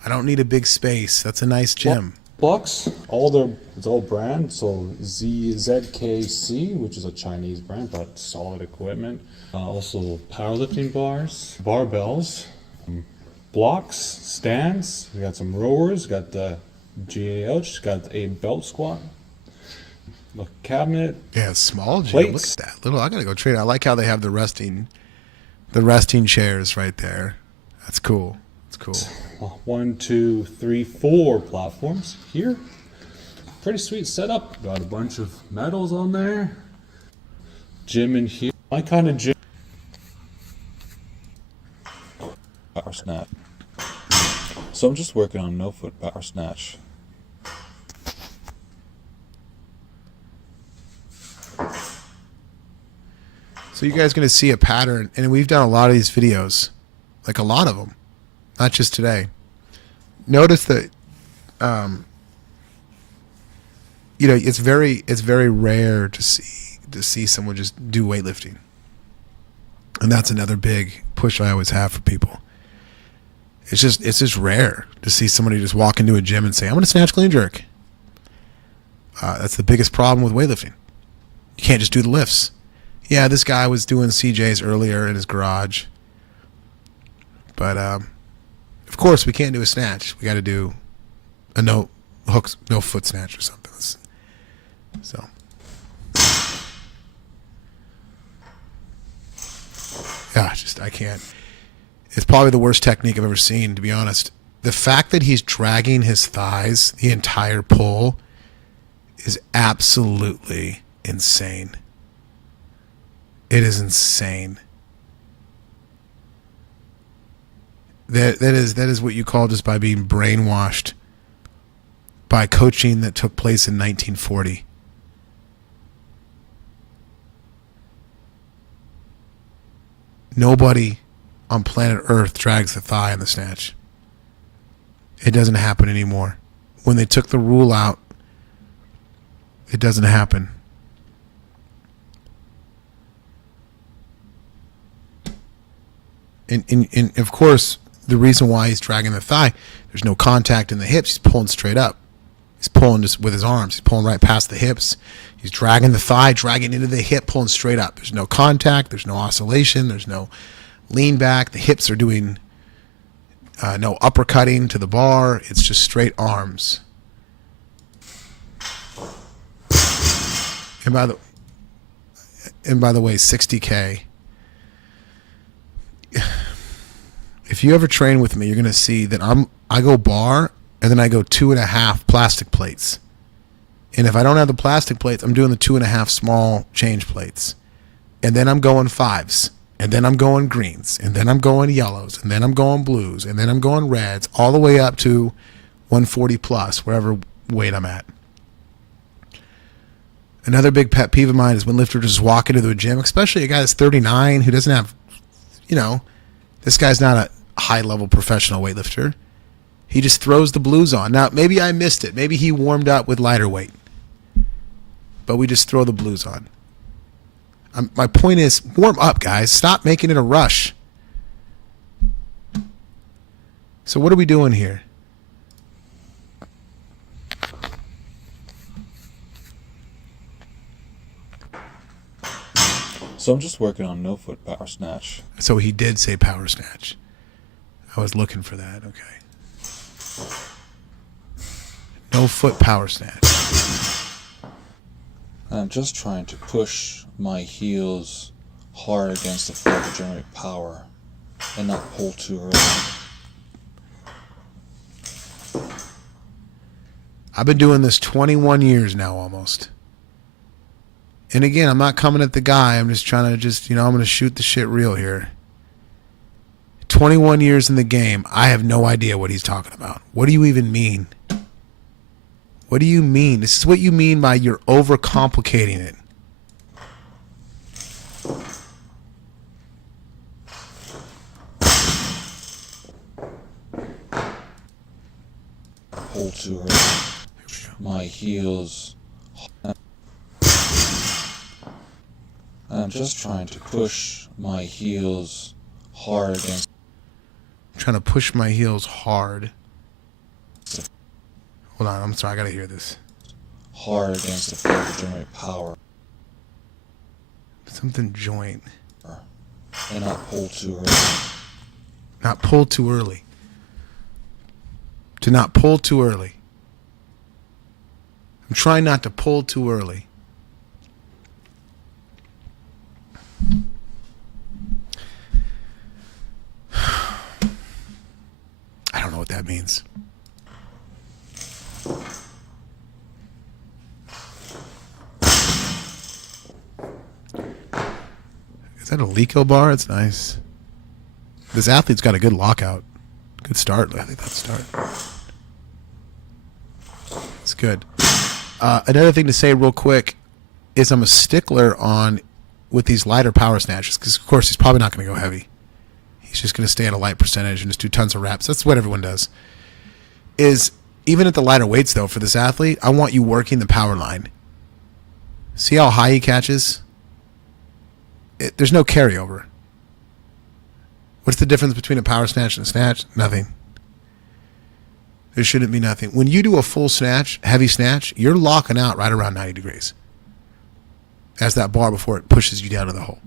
I don't need a big space. That's a nice gym. Bucks, it's all brand. So ZKC, which is a Chinese brand, but solid equipment. Also powerlifting bars, barbells, blocks, stands. We got some rowers. Got the GAH. Got a belt squat. A cabinet. Yeah, small gym. Plates. Look at that. I gotta go train. I like how they have the resting chairs right there. That's cool. It's cool. 1, 2, 3, 4 platforms here. Pretty sweet setup. Got a bunch of medals on there. Gym in here. My kind of gym. Power snatch. So I'm just working on no foot power snatch. So you guys are going to see a pattern, and we've done a lot of these videos, like a lot of them, not just today. Notice that, it's very rare to see someone just do weightlifting, and that's another big push I always have for people. It's just rare to see somebody just walk into a gym and say, "I'm going to snatch, clean, jerk." That's the biggest problem with weightlifting. You can't just do the lifts. Yeah, this guy was doing CJs earlier in his garage. But, of course, we can't do a snatch. We got to do a no foot snatch or something. So. Yeah, I can't. It's probably the worst technique I've ever seen, to be honest. The fact that he's dragging his thighs the entire pull is absolutely insane. It is insane. That is what you call just by being brainwashed by coaching that took place in 1940. Nobody on planet Earth drags the thigh in the snatch. It doesn't happen anymore. When they took the rule out, it doesn't happen. And of course, the reason why he's dragging the thigh, there's no contact in the hips. He's pulling straight up. He's pulling just with his arms. He's pulling right past the hips. He's dragging the thigh, dragging into the hip, pulling straight up. There's no contact. There's no oscillation. There's no lean back. The hips are doing no uppercutting to the bar. It's just straight arms. And by the way, 60K. If you ever train with me, you're gonna see that I go bar and then I go 2.5 plastic plates. And if I don't have the plastic plates, I'm doing the 2.5 small change plates. And then I'm going 5s. And then I'm going greens. And then I'm going yellows. And then I'm going blues. And then I'm going reds. All the way up to 140 plus, wherever weight I'm at. Another big pet peeve of mine is when lifters just walk into the gym, especially a guy that's 39 who doesn't have, this guy's not a high-level professional weightlifter. He just throws the blues on. Now, maybe I missed it. Maybe he warmed up with lighter weight. But we just throw the blues on. My point is, warm up, guys. Stop making it a rush. So what are we doing here? So I'm just working on no foot power snatch. So he did say power snatch. I was looking for that. Okay. No foot power snatch. I'm just trying to push my heels hard against the floor to generate power and not pull too early. I've been doing this 21 years now almost. And again, I'm not coming at the guy. I'm just trying to I'm going to shoot the shit real here. 21 years in the game. I have no idea what he's talking about. What do you even mean? What do you mean? This is what you mean by you're overcomplicating it. Pull too early. My heels. I'm just trying to push my heels hard against. I'm trying to push my heels hard. Hold on, I'm sorry, I gotta hear this. Hard against the floor to generate power. Something joint. And not pull too early. Not pull too early. To not pull too early. I'm trying not to pull too early. I don't know what that means. Is that a Lico bar? It's nice. This athlete's got a good lockout. Good start. I think that's a start. It's good. Another thing to say real quick is I'm a stickler on with these lighter power snatches because, of course, he's probably not going to go heavy. He's just going to stay at a light percentage and just do tons of reps. That's what everyone does. Is even at the lighter weights, though, for this athlete, I want you working the power line. See how high he catches? There's no carryover. What's the difference between a power snatch and a snatch? Nothing. There shouldn't be nothing. When you do a full snatch, heavy snatch, you're locking out right around 90 degrees. As that bar before it pushes you down to the hole.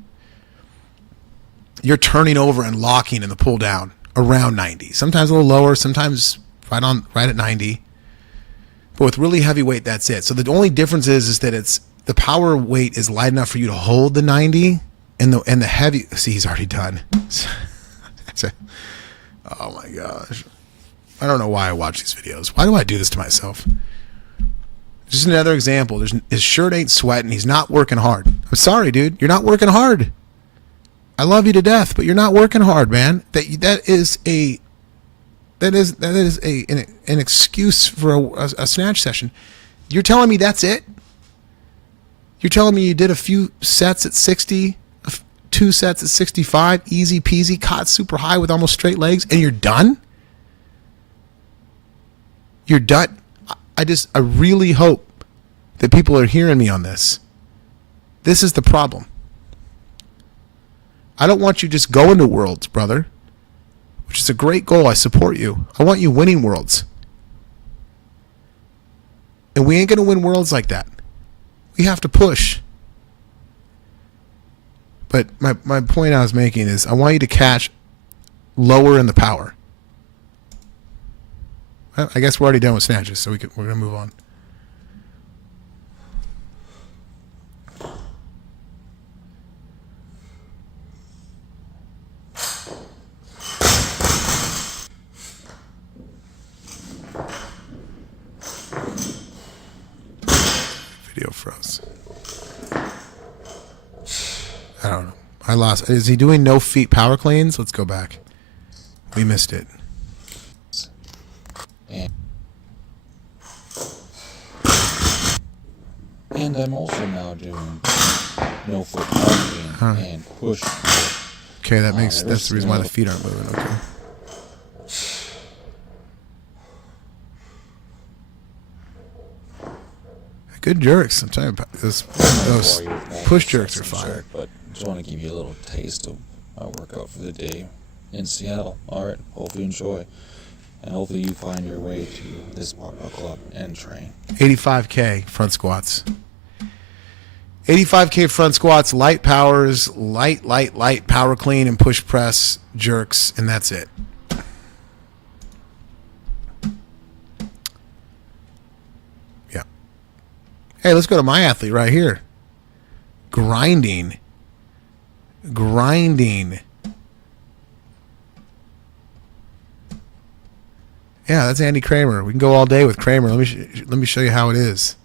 You're turning over and locking in the pull down around 90. Sometimes a little lower, sometimes right at 90. But with really heavy weight, that's it. So the only difference is that it's the power weight is light enough for you to hold the 90, and the heavy. See, he's already done. Oh my gosh. I don't know why I watch these videos. Why do I do this to myself? Just another example. His shirt ain't sweating. He's not working hard. I'm sorry, dude. You're not working hard. I love you to death, but you're not working hard, man. That is an excuse for a snatch session. You're telling me that's it? You're telling me you did a few sets at 60, 2 sets at 65, easy peasy, caught super high with almost straight legs, and you're done? You're done? I really hope that people are hearing me on this. This is the problem. I don't want you just going to Worlds, brother, which is a great goal. I support you. I want you winning Worlds. And we ain't going to win Worlds like that. We have to push. But my point I was making is I want you to catch lower in the power. I guess we're already done with snatches, so we're going to move on. Video froze. I don't know. I lost. Is he doing no feet power cleans? Let's go back. We missed it. And I'm also now doing no foot power clean and push. Okay, that's the reason why the feet aren't moving. Okay. Good jerks. I'm telling you, those push jerks are fire. But just want to give you a little taste of my workout for the day in Seattle. All right, hopefully you enjoy, and hopefully you find your way to this barbell club and train. 85K front squats. 85K front squats, light powers, light power clean and push press jerks, and that's it. Yeah. Hey, let's go to my athlete right here. Grinding. Yeah, that's Andy Kramer. We can go all day with Kramer. Let me show you how it is.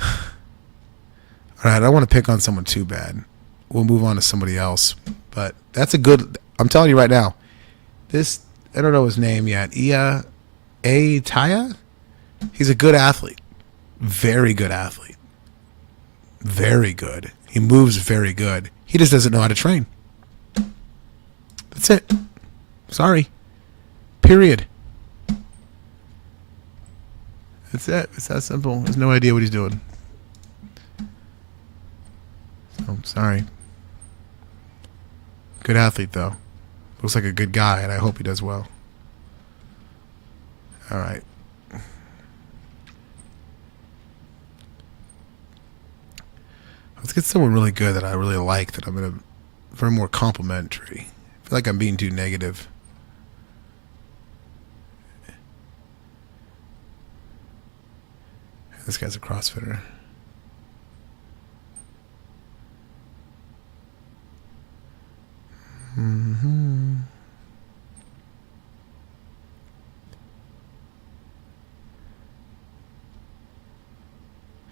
All right, I don't want to pick on someone too bad. We'll move on to somebody else. But that's a good... I'm telling you right now. This... I don't know his name yet. Taya? He's a good athlete. Very good athlete. Very good. He moves very good. He just doesn't know how to train. That's it. Sorry. Period. That's it. It's that simple. He has no idea what he's doing. So, sorry. Good athlete, though. Looks like a good guy, and I hope he does well. All right. Let's get someone really good that I really like, that I'm going to... very more complimentary. I feel like I'm being too negative. This guy's a CrossFitter. Mm-hmm.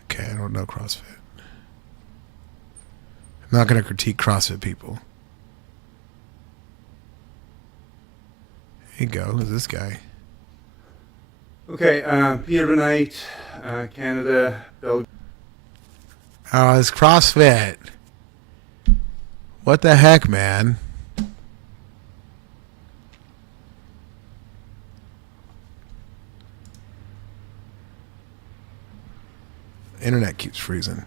Okay, I don't know CrossFit. I'm not going to critique CrossFit people. Here you go. Who's this guy? Okay, Peter Benight, Canada, Belgium. Oh, it's CrossFit. What the heck, man? Internet keeps freezing.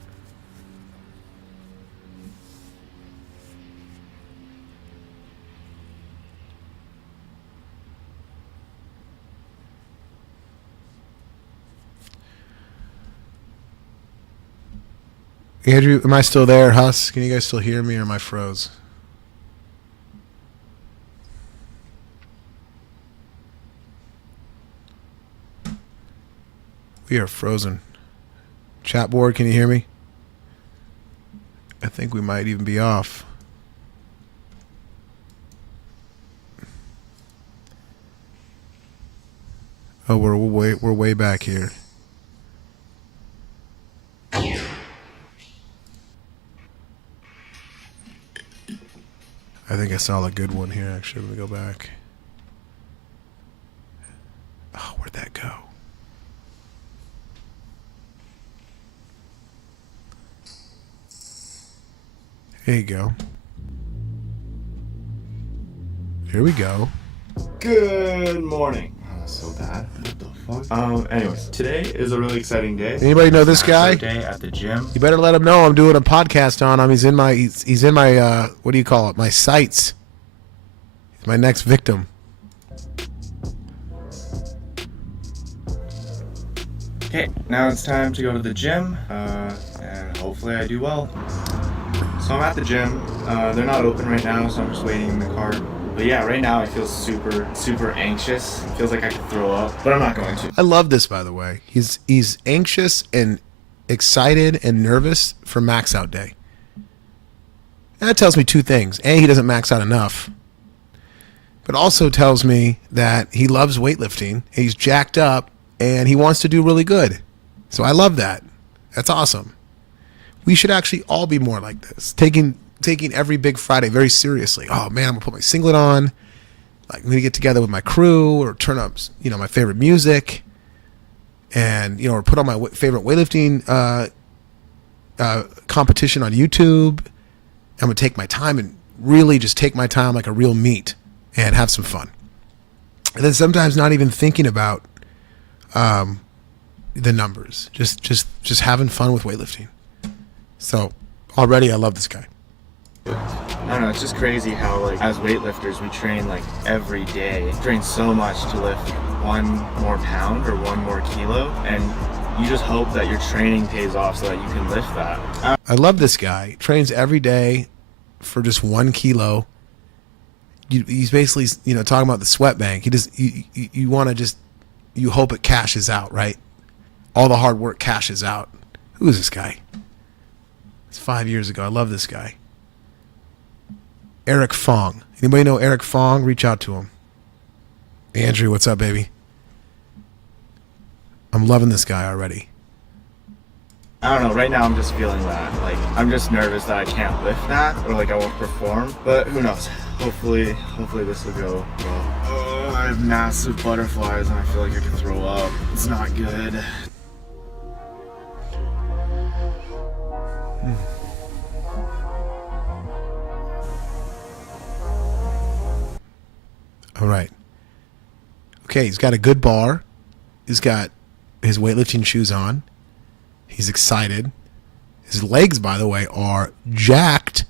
Andrew, am I still there? Huss, can you guys still hear me, or am I froze? We are frozen. Chat board, can you hear me? I think we might even be off. Oh, we're way back here. I think I saw a good one here, actually. Let me go back. Oh, where'd that go? There you go. Here we go. Good morning. Oh, that's so bad. What the fuck? Anyways, today is a really exciting day. Anybody know this guy? Day at the gym. You better let him know I'm doing a podcast on him. He's in my what do you call it? My sights. He's my next victim. Okay, now it's time to go to the gym, and hopefully I do well. So I'm at the gym. They're not open right now, so I'm just waiting in the car. But yeah, right now I feel super anxious. It feels like I could throw up, but I'm not going to. I love this, by the way. He's anxious and excited and nervous for max out day. And that tells me two things. A, he doesn't max out enough. But also tells me that he loves weightlifting. He's jacked up and he wants to do really good. So I love that. That's awesome. We should actually all be more like this. Taking every big Friday very seriously. Oh man, I'm gonna put my singlet on. Like I'm gonna get together with my crew or turn up, my favorite music, and or put on my favorite weightlifting competition on YouTube. I'm gonna take my time and really just take my time like a real meat and have some fun. And then sometimes not even thinking about the numbers, just having fun with weightlifting. So already I love this guy. I don't know, it's just crazy how as weightlifters we train every day. Train so much to lift 1 more pound or 1 more kilo, and you just hope that your training pays off so that you can lift that. I love this guy. Trains every day for just 1 kilo. He's basically talking about the sweat bank. You want to you hope it cashes out, right? All the hard work cashes out. Who is this guy? It's 5 years ago. I love this guy. Eric Fong. Anybody know Eric Fong? Reach out to him. Andrew, what's up, baby? I'm loving this guy already. I don't know, right now I'm just feeling that. I'm just nervous that I can't lift that or I won't perform. But who knows? Hopefully this will go well. Oh, I have massive butterflies and I feel like I could throw up. It's not good. All right. Okay, he's got a good bar. He's got his weightlifting shoes on. He's excited. His legs, by the way, are jacked.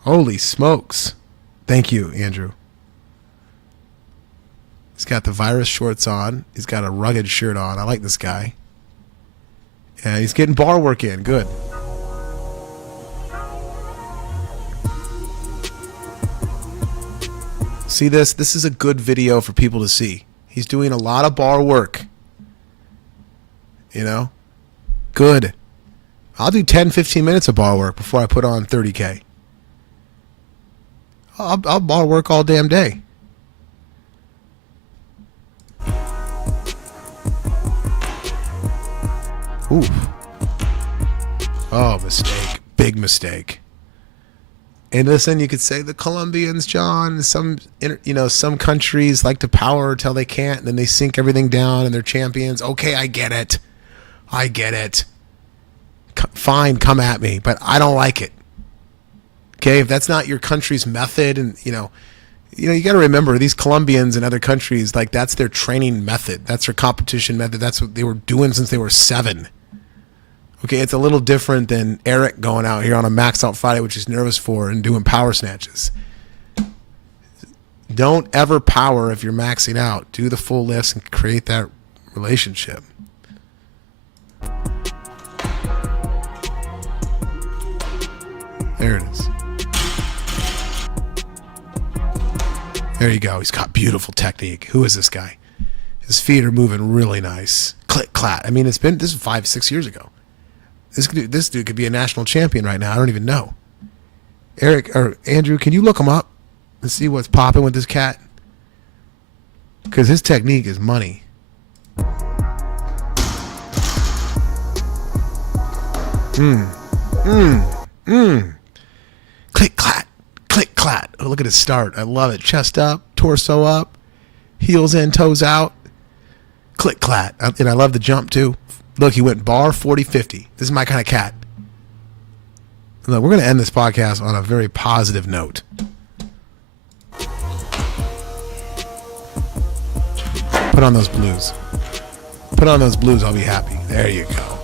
Holy smokes. Thank you, Andrew. He's got the virus shorts on. He's got a rugged shirt on. I like this guy. And he's getting bar work in. Good. See this? This is a good video for people to see. He's doing a lot of bar work. Good. I'll do 10, 15 minutes of bar work before I put on 30K. I'll bar work all damn day. Oof. Oh, mistake. Big mistake. And listen, you could say the Colombians, John, some countries like to power till they can't, and then they sink everything down and they're champions. Okay, I get it. Fine, come at me, but I don't like it. Okay, if that's not your country's method, and you got to remember these Colombians and other countries, that's their training method. That's their competition method. That's what they were doing since they were 7. Okay, it's a little different than Eric going out here on a max out Friday, which he's nervous for, and doing power snatches. Don't ever power if you're maxing out. Do the full lifts and create that relationship. There it is. There you go. He's got beautiful technique. Who is this guy? His feet are moving really nice. Click, clack. I mean, this is 5-6 years ago. This dude could be a national champion right now. I don't even know. Eric or Andrew, can you look him up and see what's popping with this cat? because his technique is money. Click, clat. Click, clat. Oh, look at his start. I love it. Chest up, torso up, heels in, toes out. Click, clat. And I love the jump, too. Look, he went bar 40-50. This is my kind of cat. Look, we're going to end this podcast on a very positive note. Put on those blues. Put on those blues, I'll be happy. There you go.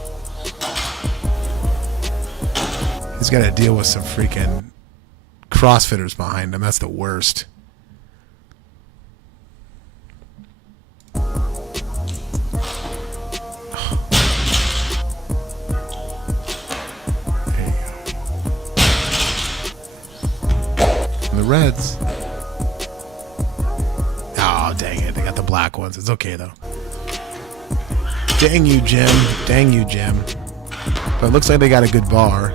He's got to deal with some freaking CrossFitters behind him. That's the worst. There you go. And the Reds. Oh, dang it. They got the black ones. It's okay, though. Dang you, Jim. Dang you, Jim. But it looks like they got a good bar.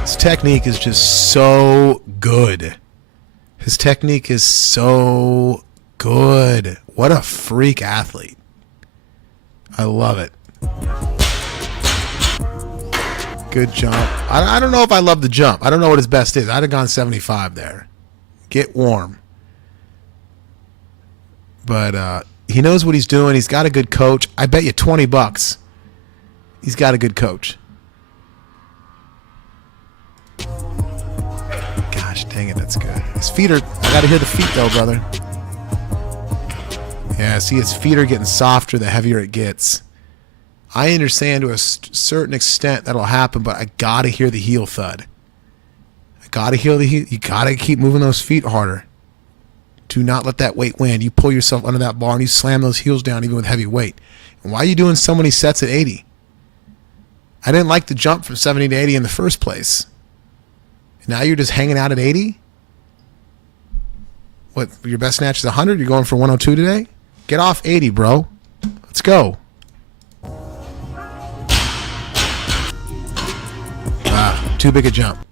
His technique is just so good. His technique is so good. What a freak athlete. I love it. Good jump. I don't know if I love the jump. I don't know what his best is. I'd have gone 75 there. Get warm. But he knows what he's doing. He's got a good coach. I bet you $20. He's got a good coach. Gosh, dang it, that's good. His feet are... I got to hear the feet, though, brother. Yeah, see, his feet are getting softer the heavier it gets. I understand to a certain extent that'll happen, but I got to hear the heel thud. I got to hear the heel. You got to keep moving those feet harder. Do not let that weight win. You pull yourself under that bar and you slam those heels down even with heavy weight. And why are you doing so many sets at 80? I didn't like the jump from 70 to 80 in the first place. Now you're just hanging out at 80? What, your best snatch is 100? You're going for 102 today? Get off 80, bro. Let's go. Too big a jump.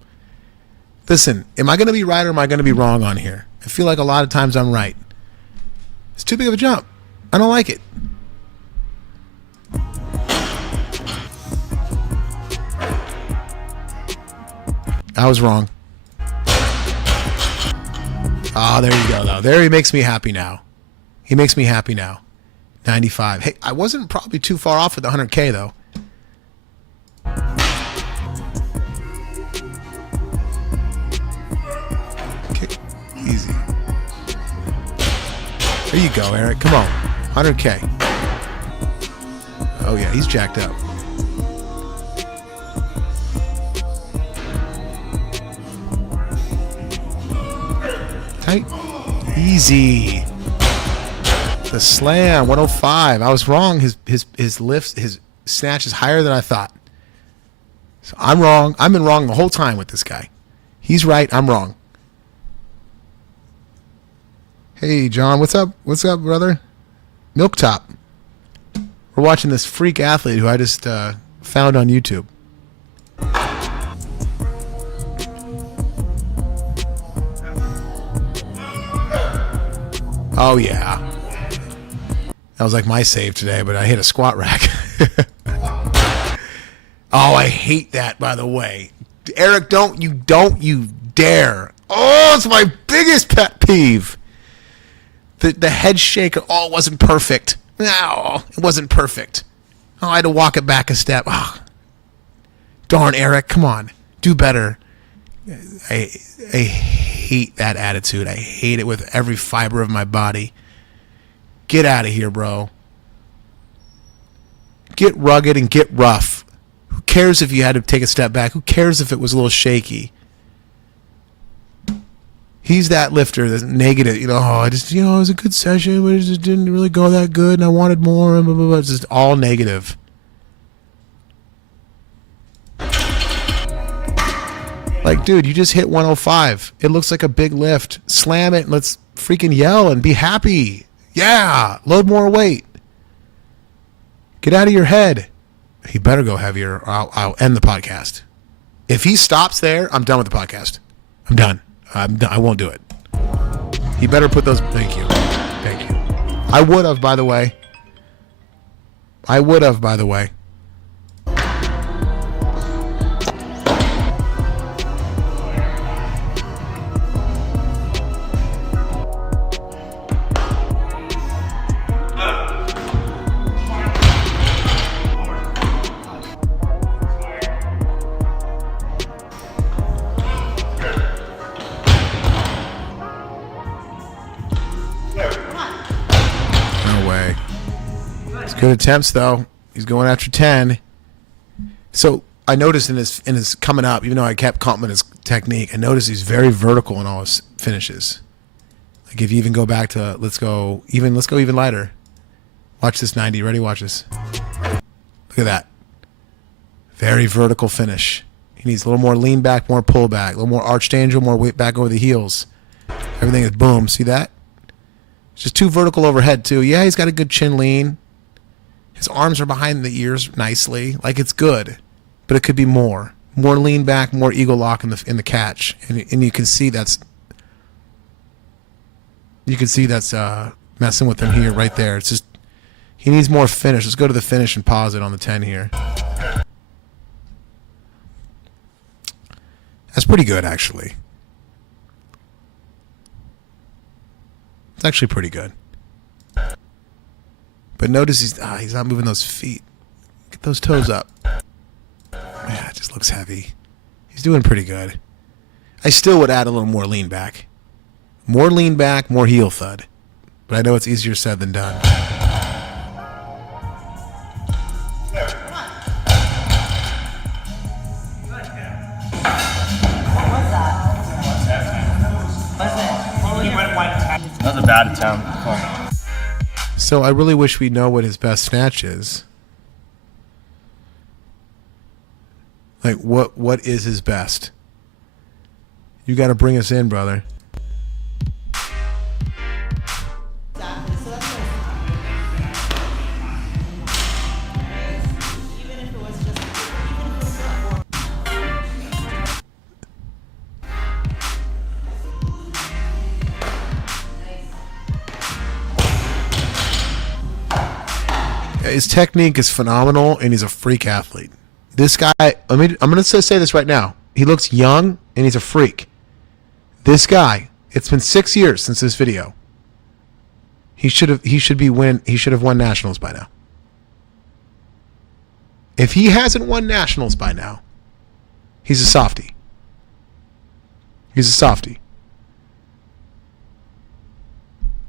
Listen, am I going to be right or am I going to be wrong on here? I feel like a lot of times I'm right. It's too big of a jump. I don't like it. I was wrong. Oh, there you go, though. There he makes me happy now. He makes me happy now. 95. Hey, I wasn't probably too far off with the 100K, though. Okay, easy. There you go, Eric. Come on. 100K. Oh, yeah, he's jacked up. Tight. Easy. The slam, 105. I was wrong. His lifts, his snatch is higher than I thought. So I'm wrong. I've been wrong the whole time with this guy. He's right. I'm wrong. Hey, John. What's up? What's up, brother? Milk Top. We're watching this freak athlete who I just found on YouTube. Oh, yeah. That was like my save today, but I hit a squat rack. Oh, I hate that, by the way. Eric, don't you dare. Oh, it's my biggest pet peeve. The head shake, oh, it wasn't perfect. No, it wasn't perfect. Oh, I had to walk it back a step. Oh, darn, Eric, come on. Do better. I hate that attitude. I hate it with every fiber of my body. Get out of here, bro. Get rugged and get rough. Who cares if you had to take a step back? Who cares if it was a little shaky? He's that lifter that's negative. You know, oh, I just, it was a good session, but it just didn't really go that good, and I wanted more, and blah, blah, blah. It's just all negative. Like, dude, you just hit 105. It looks like a big lift. Slam it and let's freaking yell and be happy. Yeah, load more weight. Get out of your head. He better go heavier or I'll end the podcast. If he stops there, I'm done with the podcast. I'm done. I won't do it. He better put those. Thank you. Thank you. I would have, by the way. No way. It's good attempts though. He's going after 10. So I noticed in his coming up, even though I kept complimenting his technique, I noticed he's very vertical in all his finishes. Like if you even go back to let's go even lighter. Watch this 90. Ready? Watch this. Look at that. Very vertical finish. He needs a little more lean back, more pull back, a little more arched angel, more weight back over the heels. Everything is boom. See that? It's just too vertical overhead too. Yeah, he's got a good chin lean. His arms are behind the ears nicely. Like it's good, but it could be more lean back, more eagle lock in the catch, and you can see that's messing with him here right there. It's just he needs more finish. Let's go to the finish and pause it on the 10 here. That's pretty good actually. It's actually pretty good. But notice he's not moving those feet. Get those toes up. Yeah, it just looks heavy. He's doing pretty good. I still would add a little more lean back. More lean back, more heel thud. But I know it's easier said than done. That was a bad attempt. So I really wish we know what his best snatch is. Like what is his best? You got to bring us in, brother. His technique is phenomenal, and he's a freak athlete. This guy, I'm going to say this right now. He looks young, and he's a freak. This guy, it's been 6 years since this video. He should have won nationals by now. If he hasn't won nationals by now, he's a softie. He's a softie.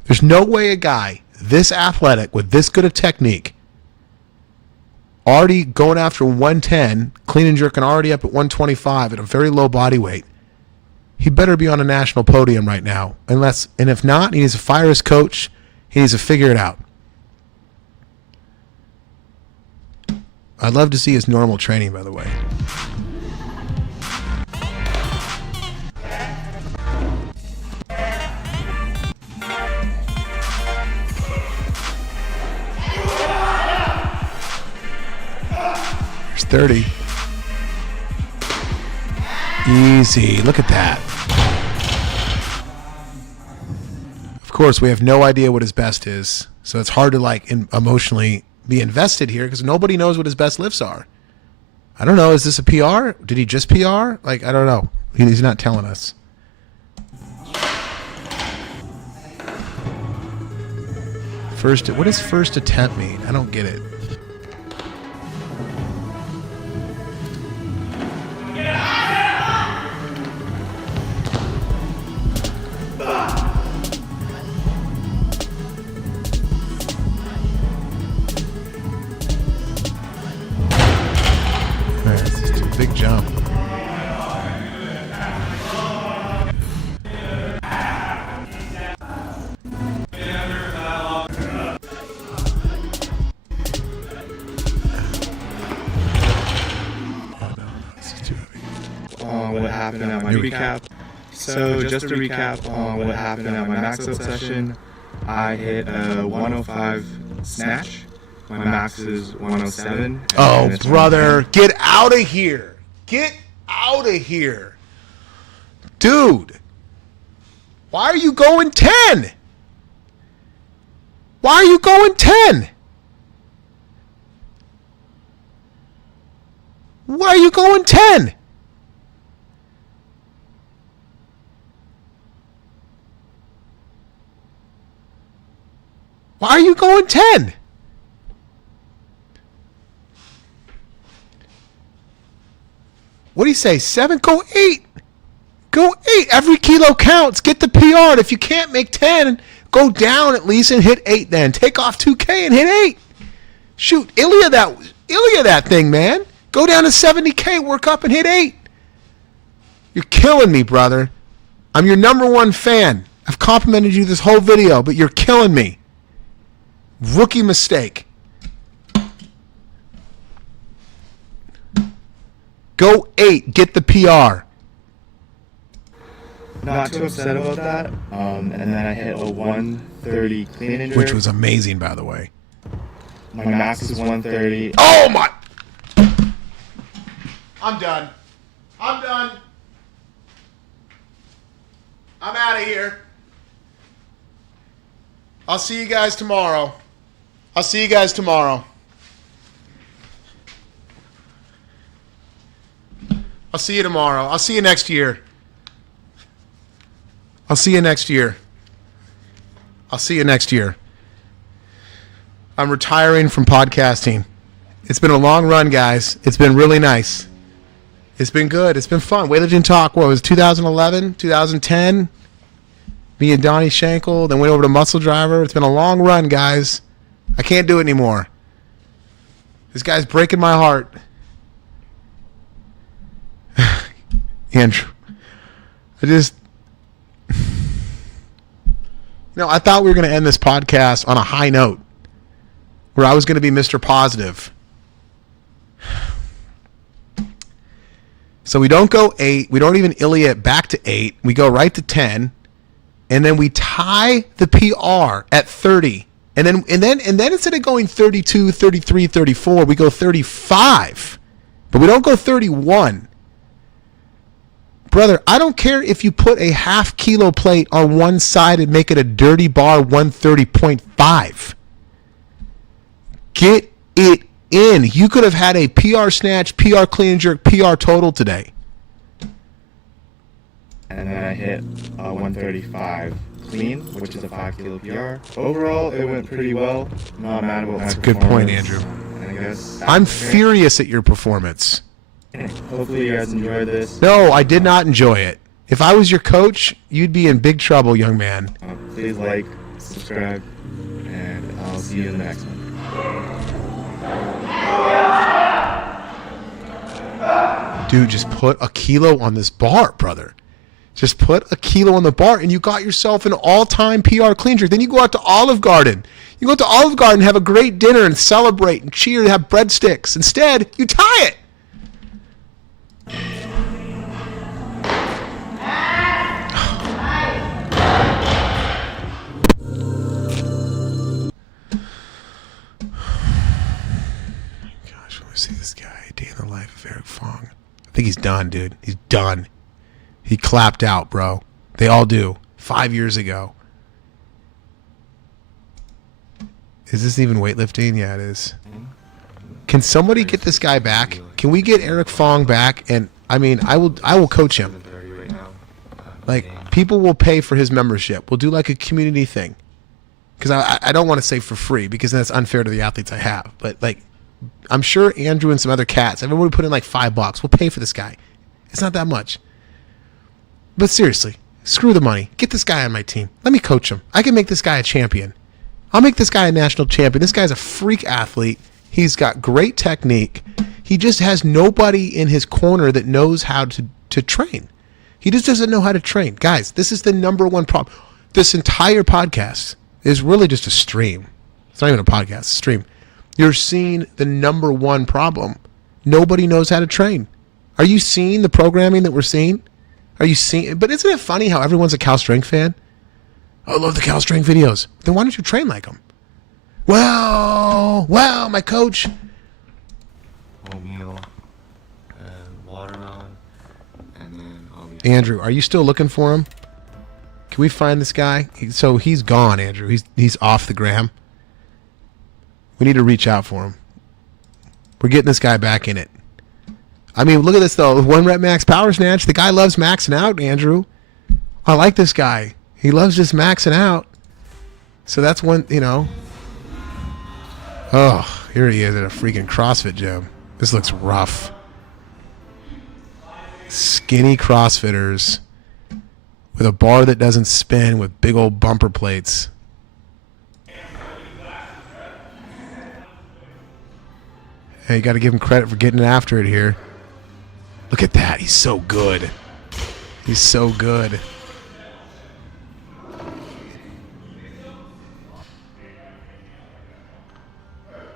There's no way a guy this athletic with this good of technique, already going after 110, clean and jerking already up at 125 at a very low body weight, he better be on a national podium right now. And if not, he needs to fire his coach. He needs to figure it out. I'd love to see his normal training, by the way. There's 30. Easy. Look at that. Of course, we have no idea what his best is, so it's hard to emotionally be invested here because nobody knows what his best lifts are. I don't know. Is this a PR? Did he just PR? I don't know. He's not telling us. What does first attempt mean? I don't get it. Big jump. What happened at my recap. So just to recap on what happened at my max out session, I hit a 105 snatch. My max is 107. Oh, brother, get out of here. Get out of here. Dude. Why are you going 10? Why are you going 10? Why are you going 10? Why are you going 10? What do you say? 7? Go 8. Go 8. Every kilo counts. Get the PR. And if you can't make 10, go down at least and hit 8 then. Take off 2K and hit 8. Shoot, Ilya that thing, man. Go down to 70K, work up and hit 8. You're killing me, brother. I'm your #1 fan. I've complimented you this whole video, but you're killing me. Rookie mistake. Go 8. Get the PR. Not too upset about that. And then I hit a 130 clean and jerk. Which was amazing, by the way. My max is 130. Oh, my. I'm done. I'm done. I'm out of here. I'll see you guys tomorrow. I'll see you guys tomorrow. I'll see you tomorrow. I'll see you next year. I'll see you next year. I'll see you next year. I'm retiring from podcasting. It's been a long run, guys. It's been really nice. It's been good. It's been fun. Weightlifting Talk, what was it, 2011, 2010? Me and Donnie Schenkel, then went over to Muscle Driver. It's been a long run, guys. I can't do it anymore. This guy's breaking my heart. Andrew, I thought we were going to end this podcast on a high note where I was going to be Mr. Positive. So we don't go 8. We don't even Ilya it back to 8. We go right to 10. And then we tie the PR at 30. And then instead of going 32, 33, 34, we go 35. But we don't go 31. Brother, I don't care if you put a half kilo plate on one side and make it a dirty bar 130.5. Get it in. You could have had a PR snatch, PR clean and jerk, PR total today. And then I hit 135 clean, which is a 5 kilo PR. Overall, it went pretty well. Not mad about my That's a good point, Andrew. And I guess I'm furious at your performance. Hopefully you guys enjoyed this. No, I did not enjoy it. If I was your coach, you'd be in big trouble, young man. Please like, subscribe, and I'll see you in the next one. Dude, just put a kilo on this bar, brother. Just put a kilo on the bar, and you got yourself an all-time PR clean jerk. Then you go out to Olive Garden. You go out to Olive Garden, have a great dinner, and celebrate, and cheer, and have breadsticks. Instead, you tie it. Gosh, I want to see this guy. Day in the life of Eric Fong. I think he's done, dude. He's done. He clapped out, bro. They all do. 5 years ago. Is this even weightlifting? Yeah, it is. Can somebody get this guy back? Can we get Eric Fong back? And I mean, I will coach him. Like, people will pay for his membership. We'll do like a community thing. Because I don't want to say for free, because that's unfair to the athletes I have. But like, I'm sure Andrew and some other cats, everyone would put in like $5. We'll pay for this guy. It's not that much. But seriously, screw the money. Get this guy on my team. Let me coach him. I can make this guy a champion. I'll make this guy a national champion. This guy's a freak athlete. He's got great technique. He just has nobody in his corner that knows how to train. He just doesn't know how to train. Guys, this is the #1 problem. This entire podcast is really just a stream. It's not even a podcast, it's a stream. You're seeing the #1 problem. Nobody knows how to train. Are you seeing the programming that we're seeing? Are you seeing? But isn't it funny how everyone's a Cal Strength fan? Oh, I love the Cal Strength videos. Then why don't you train like them? Well, my coach. Oatmeal and watermelon, and then I'll be. Andrew, are you still looking for him? Can we find this guy? So he's gone, Andrew. He's off the gram. We need to reach out for him. We're getting this guy back in it. I mean, look at this, though. 1 rep max power snatch. The guy loves maxing out, Andrew. I like this guy. He loves just maxing out. So that's one, you know. Oh, here he is at a freaking CrossFit gym. This looks rough. Skinny CrossFitters with a bar that doesn't spin with big old bumper plates. Hey, you got to give him credit for getting after it here. Look at that. He's so good. He's so good.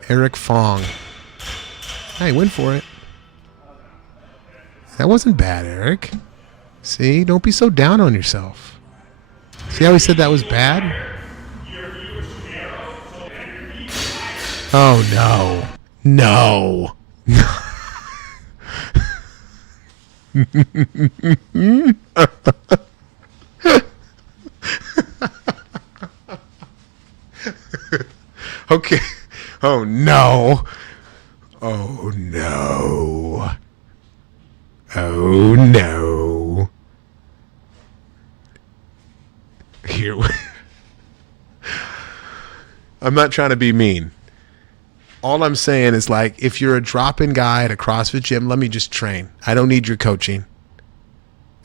Eric Fong. Hey, went for it. That wasn't bad, Eric. See? Don't be so down on yourself. See how he said that was bad? Oh, no. No. Okay. Oh, no. Oh, no. Oh, no. Here. I'm not trying to be mean. All I'm saying is, like, if you're a drop-in guy at a CrossFit gym, let me just train. I don't need your coaching.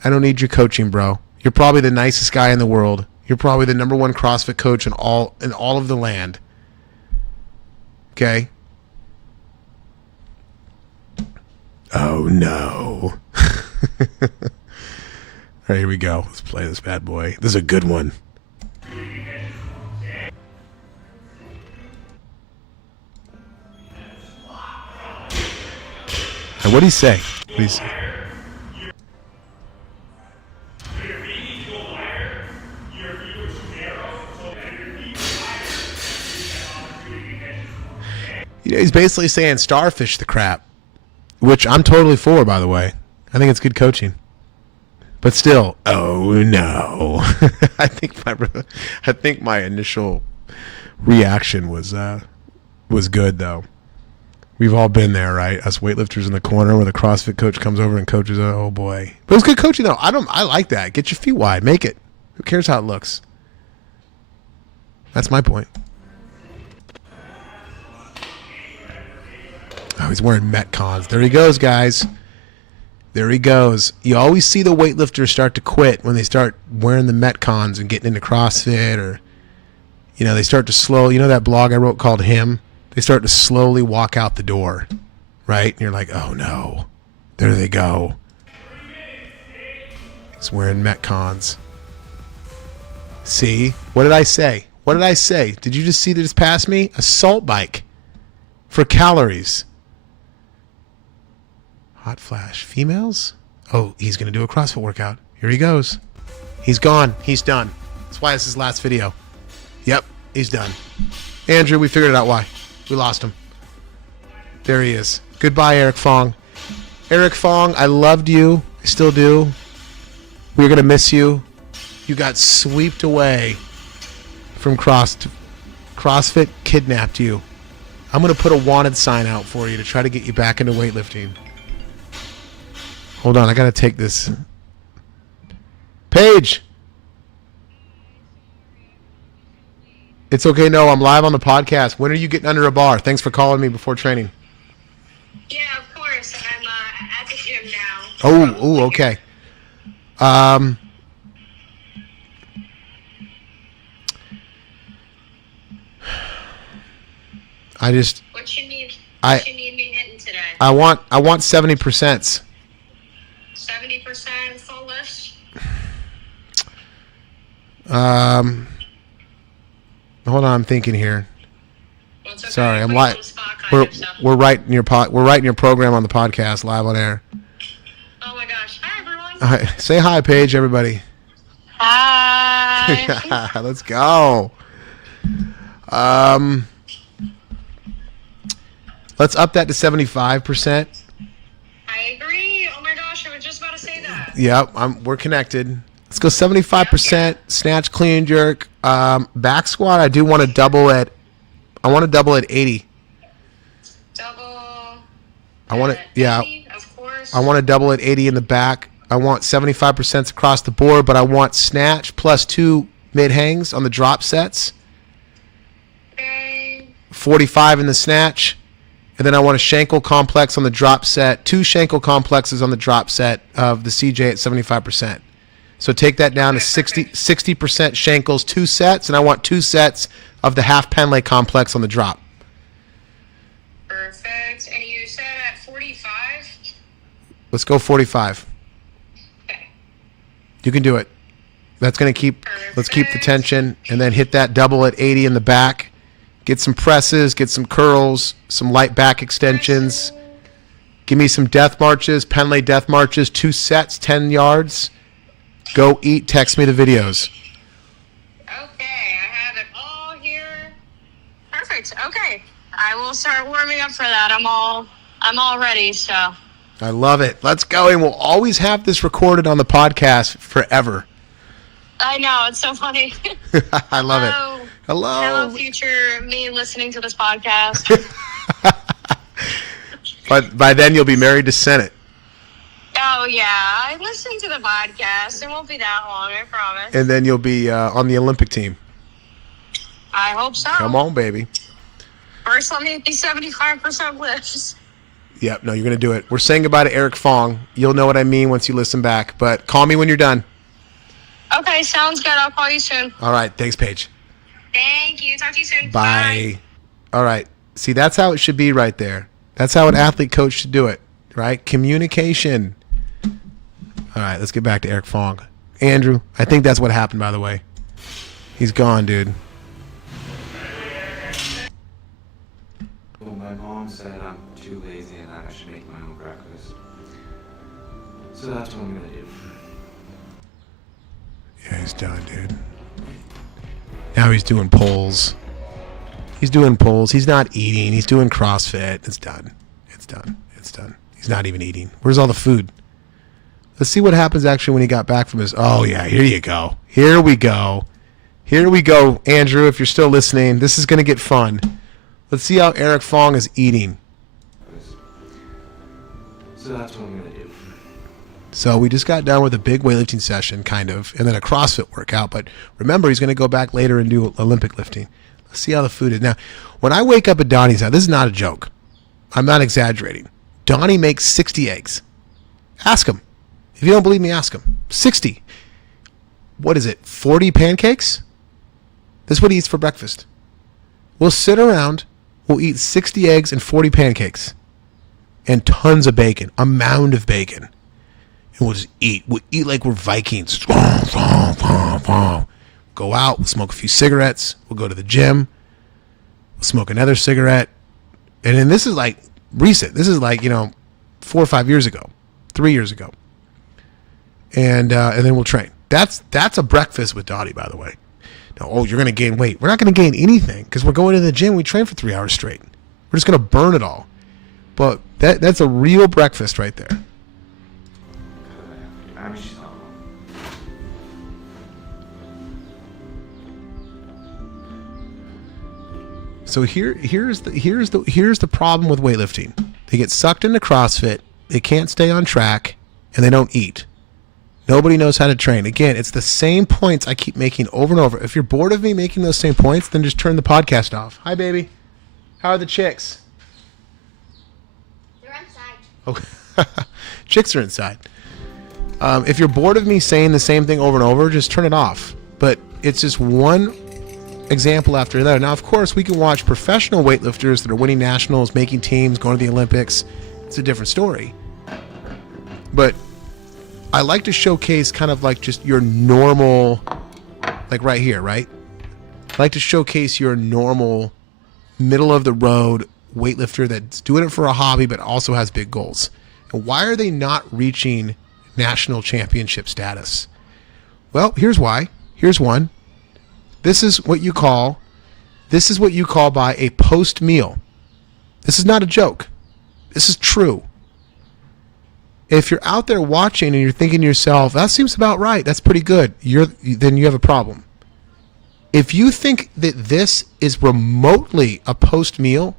I don't need your coaching, bro. You're probably the nicest guy in the world. You're probably the #1 CrossFit coach in all of the land. Okay? Oh, no. All right, here we go. Let's play this bad boy. This is a good one. And what'd he say? What'd he say? You know, he's basically saying starfish the crap, which I'm totally for, by the way. I think it's good coaching. But still, oh no. I think my initial reaction was good, though. We've all been there, right? Us weightlifters in the corner where the CrossFit coach comes over and coaches. Oh boy, but it was good coaching, though. I like that. Get your feet wide, make it. Who cares how it looks? That's my point. Oh, he's wearing Metcons. There he goes, guys. There he goes. You always see the weightlifters start to quit when they start wearing the Metcons and getting into CrossFit, or, you know, they start to slow. You know that blog I wrote called Him? They start to slowly walk out the door, right? And you're like, oh no, there they go. He's wearing Metcons. See? What did I say? What did I say? Did you just see this past me? Assault bike for calories. Hot flash. Females? Oh, he's going to do a CrossFit workout. Here he goes. He's gone. He's done. That's why it's his last video. Yep, he's done. Andrew, we figured out why. We lost him. There he is. Goodbye, Eric Fong. Eric Fong, I loved you. I still do. We're going to miss you. You got swept away from CrossFit kidnapped you. I'm going to put a wanted sign out for you to try to get you back into weightlifting. Hold on, I got to take this. Paige! It's okay, no, I'm live on the podcast. When are you getting under a bar? Thanks for calling me before training. Yeah, of course. I'm at the gym now. Oh, okay. I just... What you need? What you need me hitting today? I want 70%. 70% full lift? Hold on, I'm thinking here. Well, it's okay. Sorry, I'm Put you live. on the spot kind of, so. We're writing your program on the podcast live on air. Oh my gosh. Hi, everyone. Hi. Say hi, Paige, everybody. Hi. Let's go. Let's up that to 75%. I agree. Oh my gosh, I was just about to say that. Yep, we're connected. Let's go 75% snatch, clean and jerk. Back squat, I do want to double at. I want to double at 80. Double. I want to, yeah. 80, of course. I want to double at 80 in the back. I want 75% across the board, but I want snatch plus 2 mid hangs on the drop sets. Okay. 45 in the snatch. And then I want a Schenkel complex on the drop set. 2 Schenkel complexes on the drop set of the CJ at 75%. So take that down to 60% Schenkels, 2 sets, and I want 2 sets of the half Penlay complex on the drop. Perfect. And you said at 45? Let's go 45. Okay. You can do it. That's going to keep, let's keep the tension, and then hit that double at 80 in the back. Get some presses, get some curls, some light back extensions. Give me some death marches, Penlay death marches, 2 sets, 10 yards. Go eat, text me the videos. Okay, I have it all here. Perfect. Okay. I will start warming up for that. I'm all ready, so. I love it. Let's go, and we'll always have this recorded on the podcast forever. I know, it's so funny. I love it. Hello, Hello. future me listening to this podcast. But by then you'll be married to Senate. Oh, yeah. I listened to the podcast. It won't be that long, I promise. And then you'll be on the Olympic team. I hope so. Come on, baby. First, let me be 75% lifts. Yep, no, you're going to do it. We're saying goodbye to Eric Fong. You'll know what I mean once you listen back. But call me when you're done. Okay, sounds good. I'll call you soon. All right. Thanks, Paige. Thank you. Talk to you soon. Bye. All right. See, that's how it should be right there. That's how an athlete coach should do it, right? Communication. All right, let's get back to Eric Fong. Andrew, I think that's what happened, by the way. He's gone, dude. Well, my mom said I'm too lazy and that I should make my own breakfast. So that's what I'm gonna do. Yeah, he's done, dude. Now he's doing polls. He's doing polls. He's not eating. He's doing CrossFit. It's done. It's done. It's done. He's not even eating. Where's all the food? Let's see what happens actually when he got back from his... Oh, yeah, here you go. Here we go. Here we go, Andrew, if you're still listening. This is going to get fun. Let's see how Eric Fong is eating. So that's what I'm gonna do. So we just got done with a big weightlifting session, kind of, and then a CrossFit workout. But remember, he's going to go back later and do Olympic lifting. Let's see how the food is. Now, when I wake up at Donnie's house, this is not a joke. I'm not exaggerating. Donnie makes 60 eggs. Ask him. If you don't believe me, ask him. 60. What is it, 40 pancakes? This is what he eats for breakfast. We'll sit around, we'll eat 60 eggs and 40 pancakes. And tons of bacon, a mound of bacon. And we'll just eat. We'll eat like we're Vikings. Go out, we'll smoke a few cigarettes, we'll go to the gym, we'll smoke another cigarette. And then this is like recent. This is like, 4 or 5 years ago, 3 years ago. And then we'll train. That's a breakfast with Dottie, by the way. Now, you're going to gain weight. We're not going to gain anything because we're going to the gym. We train for 3 hours straight. We're just going to burn it all. But that's a real breakfast right there. I mean, she's not wrong. So here's the problem with weightlifting. They get sucked into CrossFit. They can't stay on track, and they don't eat. Nobody knows how to train. Again, it's the same points I keep making over and over. If you're bored of me making those same points, then just turn the podcast off. Hi, baby. How are the chicks? They're inside. Oh, chicks are inside. If you're bored of me saying the same thing over and over, just turn it off. But it's just one example after another. Now, of course, we can watch professional weightlifters that are winning nationals, making teams, going to the Olympics. It's a different story. But I like to showcase kind of like just your normal, like right here, right? I like to showcase your normal, middle of the road weightlifter that's doing it for a hobby but also has big goals. And why are they not reaching national championship status? Well, here's why. Here's one. This is what you call by a post meal. This is not a joke. This is true. If you're out there watching and you're thinking to yourself, that seems about right, that's pretty good, then you have a problem. If you think that this is remotely a post-meal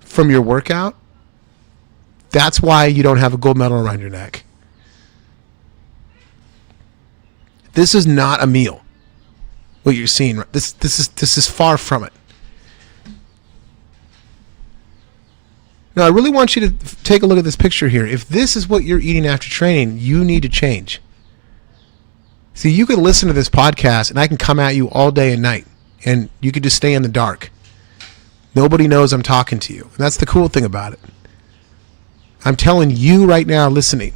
from your workout, that's why you don't have a gold medal around your neck. This is not a meal. What you're seeing, this is far from it. Now, I really want you to take a look at this picture here. If this is what you're eating after training, you need to change. See, you can listen to this podcast, and I can come at you all day and night, and you could just stay in the dark. Nobody knows I'm talking to you. And that's the cool thing about it. I'm telling you right now, listening.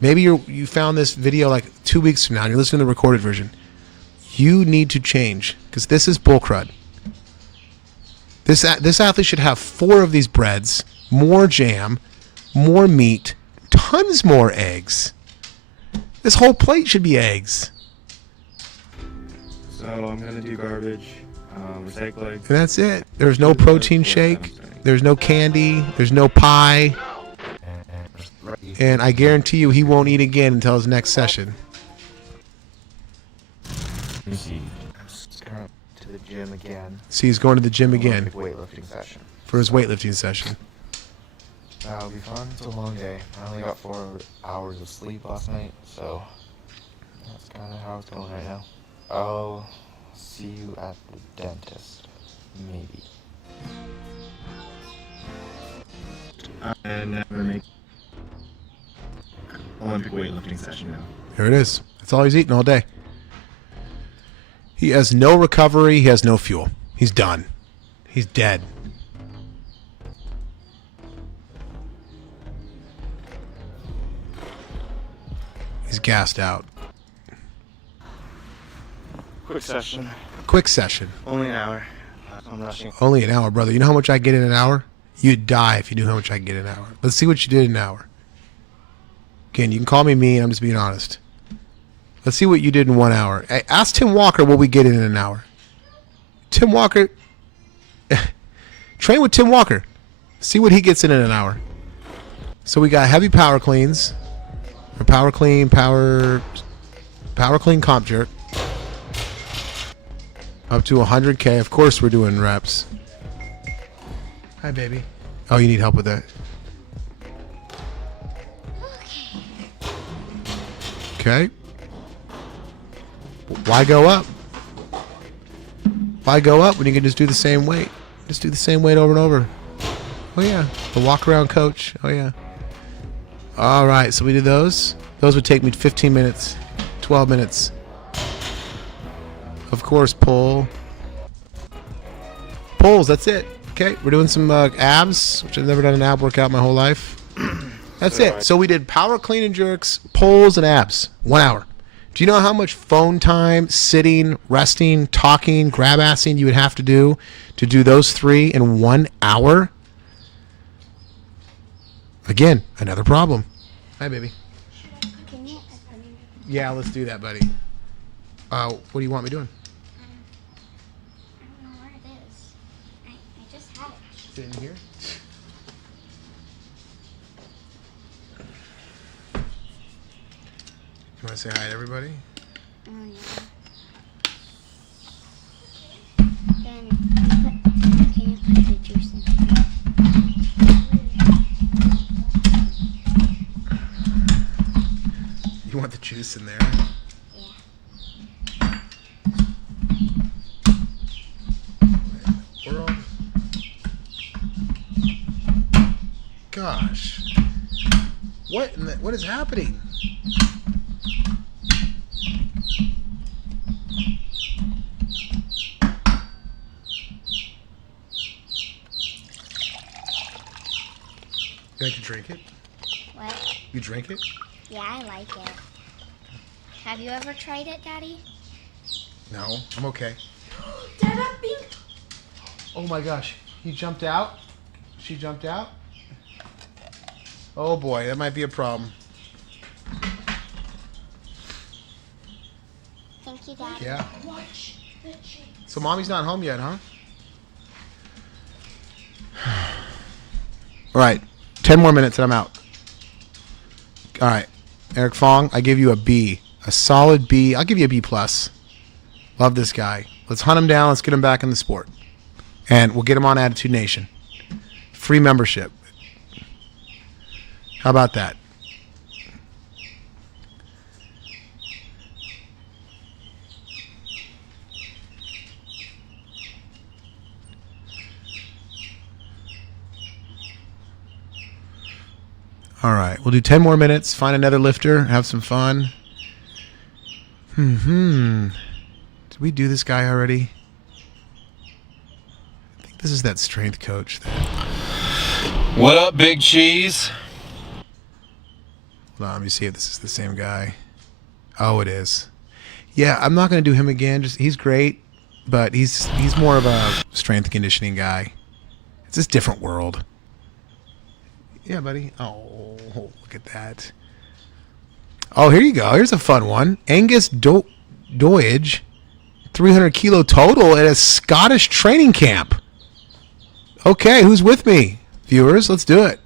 Maybe you found this video like 2 weeks from now, and you're listening to the recorded version. You need to change, because this is bullcrud. This athlete should have 4 of these breads, more jam, more meat, tons more eggs. This whole plate should be eggs. So I'm gonna do garbage, recycling. And that's it. There's no protein shake. There's no candy. There's no pie. And I guarantee you he won't eat again until his next session. I'm just going to the gym again. See, he's going to the gym again Weightlifting session. for his weightlifting session. That'll be fun. It's a long day. I only got 4 hours of sleep last night, so that's kind of how it's going right now. I'll see you at the dentist, maybe. I never make Olympic weightlifting session now. There it is. That's all he's eating all day. He has no recovery. He has no fuel. He's done. He's dead. He's gassed out. Quick session. Quick session. Only an hour. I'm rushing. Only an hour, brother. You know how much I get in an hour? You'd die if you knew how much I get in an hour. Let's see what you did in an hour. Again, you can call me mean. I'm just being honest. Let's see what you did in 1 hour. Hey, ask Tim Walker what we get in an hour. Tim Walker. Train with Tim Walker. See what he gets in an hour. So we got heavy power cleans. Or power clean comp jerk. Up to 100K. Of course we're doing reps. Hi, baby. Oh, you need help with that. Okay. Why go up? Why go up when you can just do the same weight? Just do the same weight over and over. Oh, yeah. The walk around coach. Oh, yeah. All right. So we did those. Those would take me 15 minutes, 12 minutes. Of course, pull. Pulls. That's it. Okay. We're doing some abs, which I've never done an ab workout my whole life. That's it. So we did power clean and jerks, pulls, and abs. 1 hour. Do you know how much phone time, sitting, resting, talking, grab-assing you would have to do those 3 in 1 hour? Again, another problem. Hi, baby. Yeah, let's do that, buddy. What do you want me doing? I don't know where it is. I just had it. Is it in here? You want to say hi to everybody? Oh, yeah. Then can you put the juice in? You want the juice in there? Yeah. We're all... Gosh. What is happening? You like to drink it? What? You drink it? Yeah, I like it. Have you ever tried it, Daddy? No, I'm okay. Dad, I'm being... Oh my gosh, he jumped out? She jumped out? Oh boy, that might be a problem. Thank you, Daddy. Yeah. So mommy's not home yet, huh? All right, 10 more minutes and I'm out. All right, Eric Fong, I give you a B, a solid B. I'll give you a B plus. Love this guy. Let's hunt him down. Let's get him back in the sport, and we'll get him on Attitude Nation. Free membership. How about that? All right, we'll do 10 more minutes, find another lifter, have some fun. Did we do this guy already? I think this is that strength coach. What up, Big Cheese? Hold on, let me see if this is the same guy. Oh, it is. Yeah, I'm not going to do him again. He's great, but he's more of a strength conditioning guy. It's just a different world. Yeah, buddy. Oh, look at that. Oh, here you go. Here's a fun one. Angus Doidge, 300 kilo total at a Scottish training camp. Okay, who's with me? Viewers, let's do it.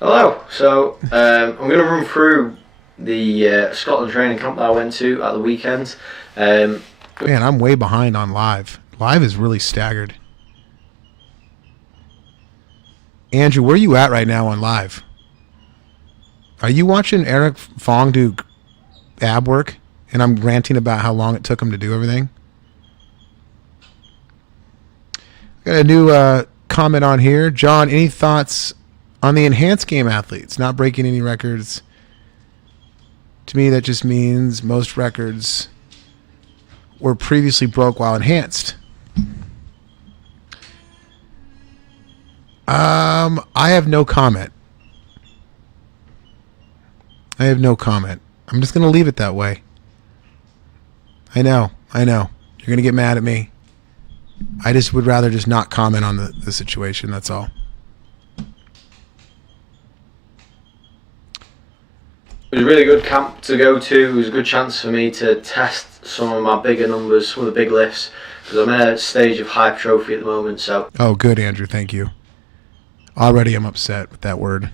Hello. So I'm going to run through the Scotland training camp that I went to at the weekend. Man, I'm way behind on live. Live is really staggered. Andrew, where are you at right now on live? Are you watching Eric Fong do ab work? And I'm ranting about how long it took him to do everything? Got a new comment on here. John, any thoughts on the enhanced game athletes not breaking any records? To me, that just means most records were previously broke while enhanced. I have no comment. I'm just going to leave it that way. I know. You're going to get mad at me. I just would rather just not comment on the situation, that's all. It was a really good camp to go to. It was a good chance for me to test some of my bigger numbers, some of the big lifts, because I'm at a stage of hypertrophy at the moment. So. Oh, good, Andrew. Thank you. Already I'm upset with that word.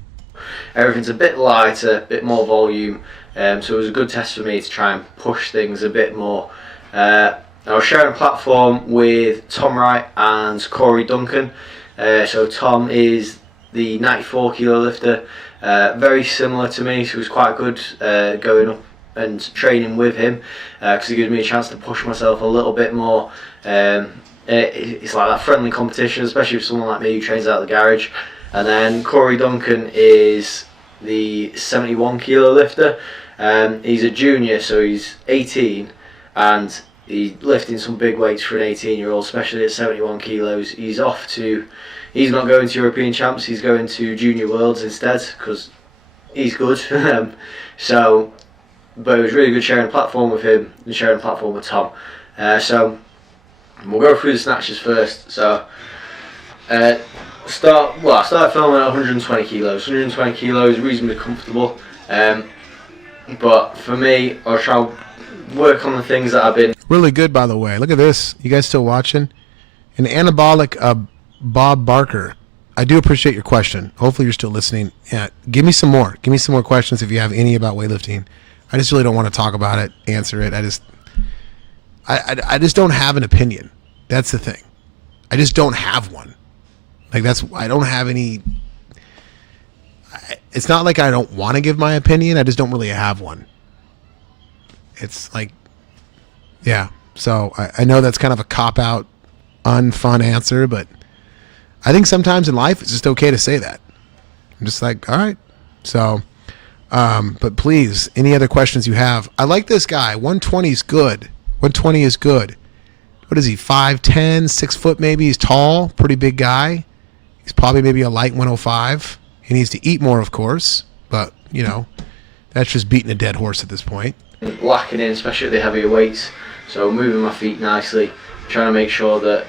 Everything's a bit lighter, a bit more volume, so it was a good test for me to try and push things a bit more. I was sharing a platform with Tom Wright and Corey Duncan. So Tom is the 94 kilo lifter, very similar to me, so it was quite good going up and training with him, because it gives me a chance to push myself a little bit more. It's like that friendly competition, especially with someone like me who trains out of the garage. And then Corey Duncan is the 71 kilo lifter. He's a junior, so he's 18, and he's lifting some big weights for an 18-year-old, especially at 71 kilos. He's not going to European Champs, he's going to Junior Worlds instead, because he's good. But it was really good sharing a platform with him and sharing a platform with Tom. So we'll go through the snatches first. So I started filming at 120 kilos. 120 kilos, reasonably comfortable. But for me, I'll try to work on the things that I've been. Really good, by the way. Look at this. You guys still watching? An anabolic Bob Barker. I do appreciate your question. Hopefully you're still listening. Yeah, give me some more. Give me some more questions if you have any about weightlifting. I just really don't want to talk about it, answer it. I just don't have an opinion. That's the thing. I just don't have one. I don't have any. It's not like I don't want to give my opinion. I just don't really have one. It's like, yeah. So I know that's kind of a cop-out, unfun answer, but I think sometimes in life it's just okay to say that. I'm just like, all right. So, but please, any other questions you have? I like this guy. 120 is good. 120 is good. What is he, 5'10", 6 foot maybe? He's tall, pretty big guy. He's probably maybe a light 105. He needs to eat more, of course, but, that's just beating a dead horse at this point. Lacking in, especially at the heavier weights. So moving my feet nicely, trying to make sure that...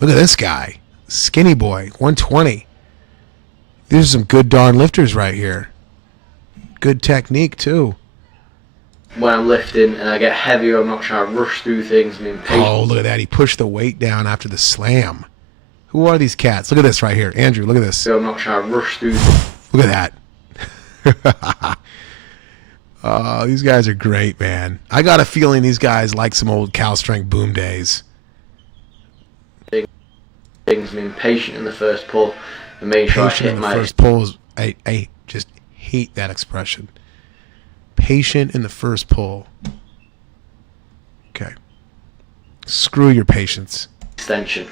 Look at this guy. Skinny boy, 120. These are some good darn lifters right here. Good technique, too. When I'm lifting and I get heavier, I'm not trying to rush through things. Oh, look at that. He pushed the weight down after the slam. Who are these cats? Look at this right here. Andrew, look at this. I'm not trying to rush through. Look at that. These guys are great, man. I got a feeling these guys like some old Cal Strength boom days. Things, being patient in the first pull and making sure Patient I hit in the my first pull is, I just hate that expression. Patient in the first pull. Okay. Screw your patience. extension.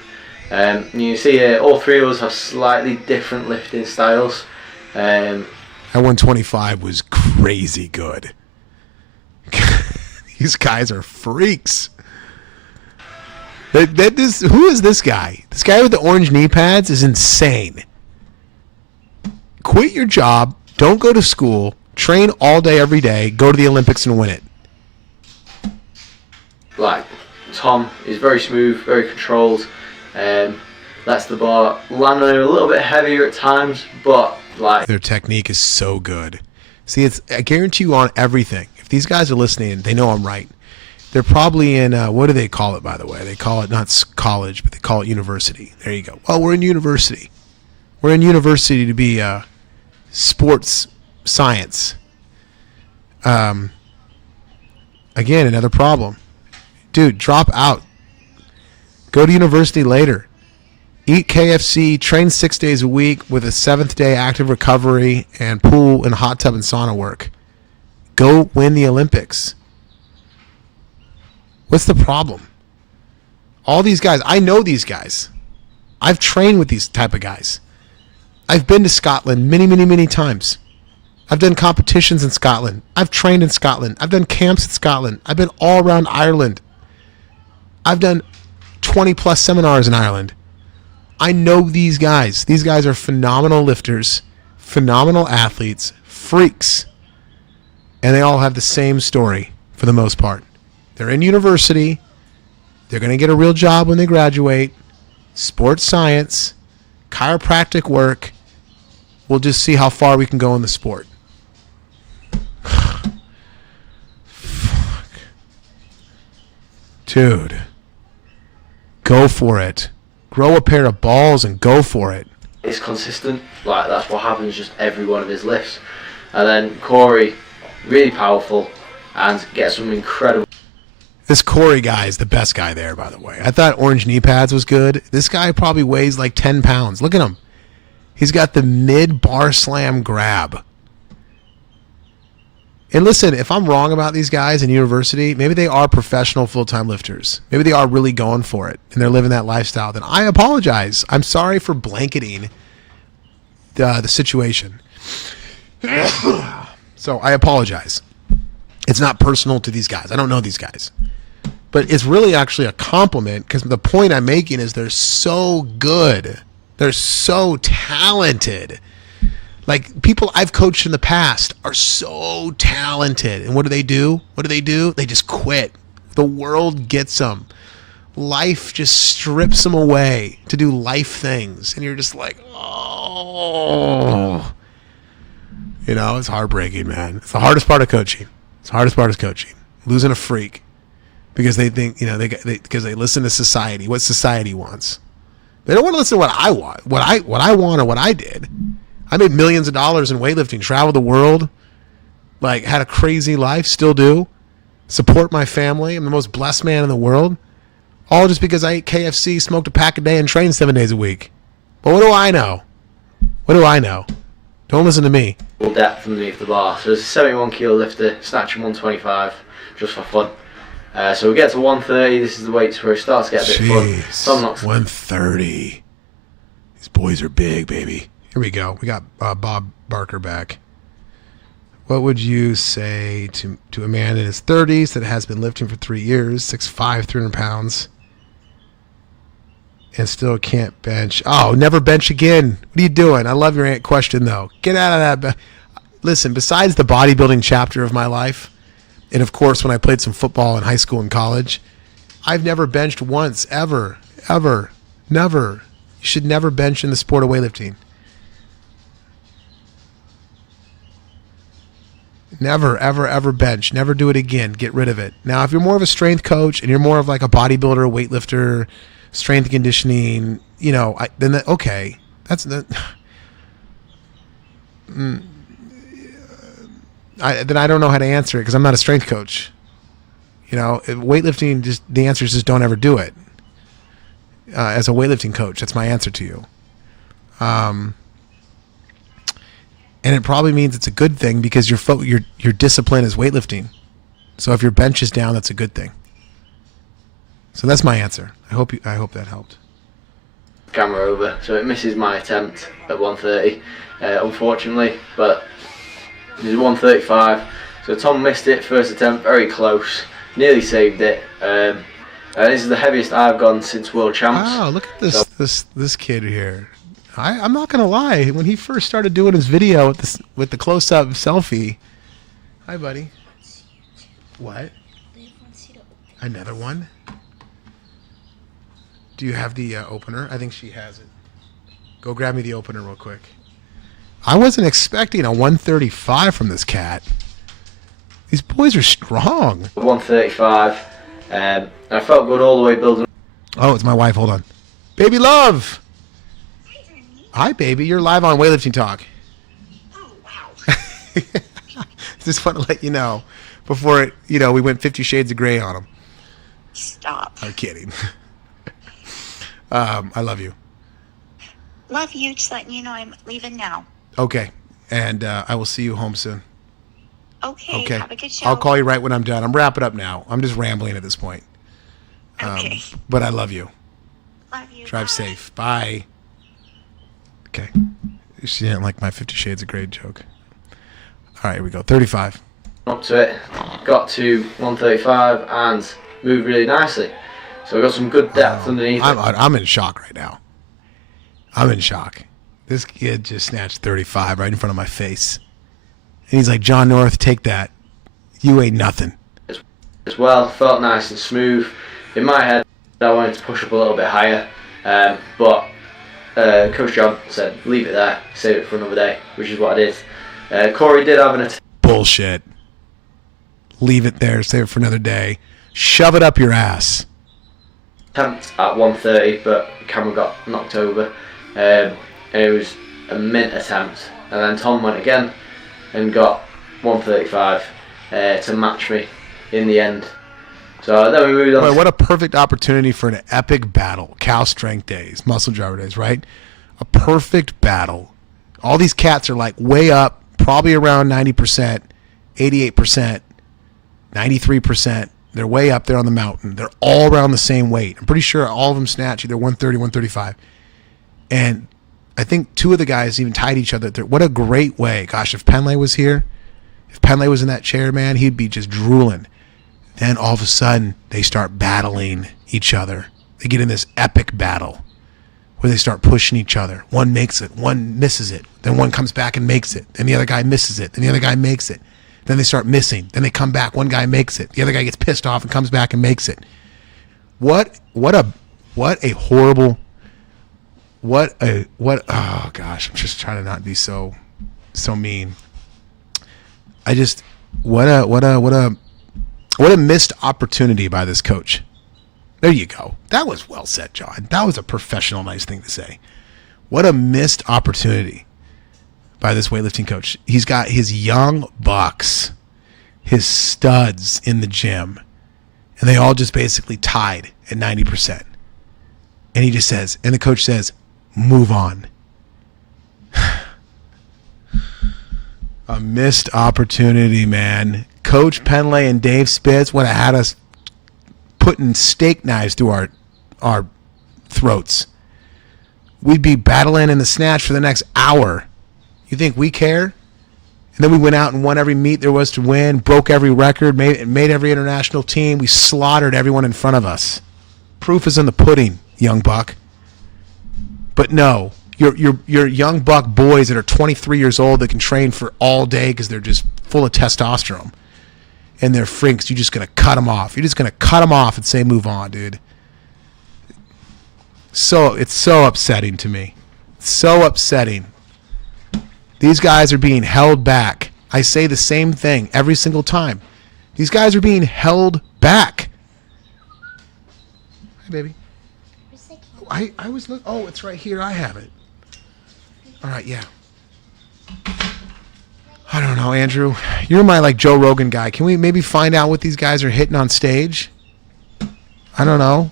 You see here, all three of us have slightly different lifting styles. That 125 was crazy good. These guys are freaks. Who is this guy? This guy with the orange knee pads is insane. Quit your job. Don't go to school. Train all day, every day. Go to the Olympics and win it. Like, Tom is very smooth, very controlled. That's the bar. Land on him a little bit heavier at times, but like... Their technique is so good. See, I guarantee you on everything. If these guys are listening, they know I'm right. They're probably in, what do they call it, by the way? They call it not college, but they call it university. There you go. Well, we're in university. We're in university to be sports science. Again, another problem. Dude, drop out. Go to university later. Eat KFC, train 6 days a week with a 7th day active recovery and pool and hot tub and sauna work. Go win the Olympics. What's the problem? All these guys, I know these guys. I've trained with these type of guys. I've been to Scotland many, many, many times. I've done competitions in Scotland. I've trained in Scotland. I've done camps in Scotland. I've been all around Ireland. I've done 20 plus seminars in Ireland. I know these guys. These guys are phenomenal lifters, phenomenal athletes, freaks. And they all have the same story for the most part. They're in university. They're going to get a real job when they graduate. Sports science, chiropractic work. We'll just see how far we can go in the sport. Fuck. Dude. Go for it. Grow a pair of balls and go for it. It's consistent. Like, that's what happens just every one of his lifts. And then Corey, really powerful and gets some incredible... This Corey guy is the best guy there, by the way. I thought orange knee pads was good. This guy probably weighs like 10 pounds. Look at him. He's got the mid bar slam grab. And listen, if I'm wrong about these guys in university, maybe they are professional full-time lifters. Maybe they are really going for it and they're living that lifestyle. Then I apologize. I'm sorry for blanketing the situation. So I apologize. It's not personal to these guys. I don't know these guys. But it's really actually a compliment because the point I'm making is they're so good. They're so talented. Like, people I've coached in the past are so talented. And what do? They just quit. The world gets them. Life just strips them away to do life things. And you're just like, oh. You know, it's heartbreaking, man. It's the hardest part of coaching. Losing a freak. Because they think, you know, because they listen to society, what society wants. They don't want to listen to what I want. What I want or what I did. I made millions of dollars in weightlifting, traveled the world, like had a crazy life, still do. Support my family. I'm the most blessed man in the world. All just because I ate KFC, smoked a pack a day, and trained 7 days a week. But what do I know? Don't listen to me. Depth underneath the bar. So there's a 71 kilo lifter, snatching 125, just for fun. So we get to 130. This is the weights where it starts to get a bit fun. Tom knocks 130. These boys are big, baby. Here we go. We got Bob Barker back. What would you say to a man in his 30s that has been lifting for 3 years, 6'5", 300 pounds, and still can't bench? Oh, never bench again. What are you doing? I love your question, though. Get out of that. Listen, besides the bodybuilding chapter of my life, and of course when I played some football in high school and college, I've never benched once, ever, never. You should never bench in the sport of weightlifting. Never, ever bench. Never do it again. Get rid of it. Now, if you're more of a strength coach and you're more of like a bodybuilder, weightlifter, strength and conditioning, you know, okay. That's the... then I don't know how to answer it because I'm not a strength coach. You know, weightlifting, just the answer is just don't ever do it. As a weightlifting coach, that's my answer to you. And it probably means it's a good thing because your discipline is weightlifting. So if your bench is down, that's a good thing. So that's my answer. I hope that helped. Camera over, so it misses my attempt at 130, unfortunately, but it was 135. So Tom missed it first attempt, very close, nearly saved it. This is the heaviest I've gone since World Champs. Wow, look at this kid here. I'm not gonna lie. When he first started doing his video with the close-up selfie. Hi, buddy. What? Another one? Do you have the opener? I think she has it. Go grab me the opener real quick. I wasn't expecting a 135 from this cat. These boys are strong. 135. I felt good all the way building. Oh, it's my wife. Hold on. Baby love. Hi, baby. You're live on Weightlifting Talk. Oh, wow. Just want to let you know before we went 50 Shades of Grey on him. Stop. I'm kidding. I love you. Love you. Just letting you know I'm leaving now. Okay. And I will see you home soon. Okay. Have a good show. I'll call you right when I'm done. I'm wrapping up now. I'm just rambling at this point. Okay. But I love you. Love you. Drive safe. Bye. Okay. She didn't like my 50 Shades of Grey joke. All right, here we go. 35. Up to it, got to 135 and moved really nicely. So I got some good depth underneath. I'm in shock right now. I'm in shock. This kid just snatched 35 right in front of my face. And he's like, John North, take that. You ain't nothing. As well, felt nice and smooth. In my head, I wanted to push up a little bit higher. But Coach John said, leave it there, save it for another day, which is what I did. Corey did have an attempt. Bullshit. Leave it there, save it for another day. Shove it up your ass. Attempt at 130, but the camera got knocked over. And it was a mint attempt. And then Tom went again and got 135 to match me in the end. So then we moved on. Boy, what a perfect opportunity for an epic battle. Cow strength days, muscle driver days, right? A perfect battle. All these cats are like way up, probably around 90%, 88%, 93%. They're way up there on the mountain. They're all around the same weight. I'm pretty sure all of them snatch either 130, 135. And I think two of the guys even tied each other. What a great way. Gosh, if Penley was here, if Penley was in that chair, man, he'd be just drooling. Then all of a sudden, they start battling each other. They get in this epic battle where they start pushing each other. One makes it, one misses it. Then one comes back and makes it. Then the other guy misses it. Then the other guy makes it. Then they start missing. Then they come back. One guy makes it. The other guy gets pissed off and comes back and makes it. Oh gosh, I'm just trying to not be so mean. What a missed opportunity by this coach. There you go. That was well said, John. That was a professional, nice thing to say. What a missed opportunity by this weightlifting coach. He's got his young bucks, his studs in the gym, and they all just basically tied at 90%. And he just says, and the coach says, move on. A missed opportunity, man. Coach Penley and Dave Spitz would have had us putting steak knives through our throats. We'd be battling in the snatch for the next hour. You think we care? And then we went out and won every meet there was to win, broke every record, made every international team. We slaughtered everyone in front of us. Proof is in the pudding, young buck. But no, your young buck boys that are 23 years old that can train for all day because they're just full of testosterone and they're freaks, you're just going to cut them off. You're just going to cut them off and say move on, dude. So it's so upsetting to me. So upsetting. These guys are being held back. I say the same thing every single time. These guys are being held back. Hi, baby. I was looking. Oh, it's right here. I have it. All right, yeah. I don't know, Andrew. You're my like Joe Rogan guy. Can we maybe find out what these guys are hitting on stage? I don't know.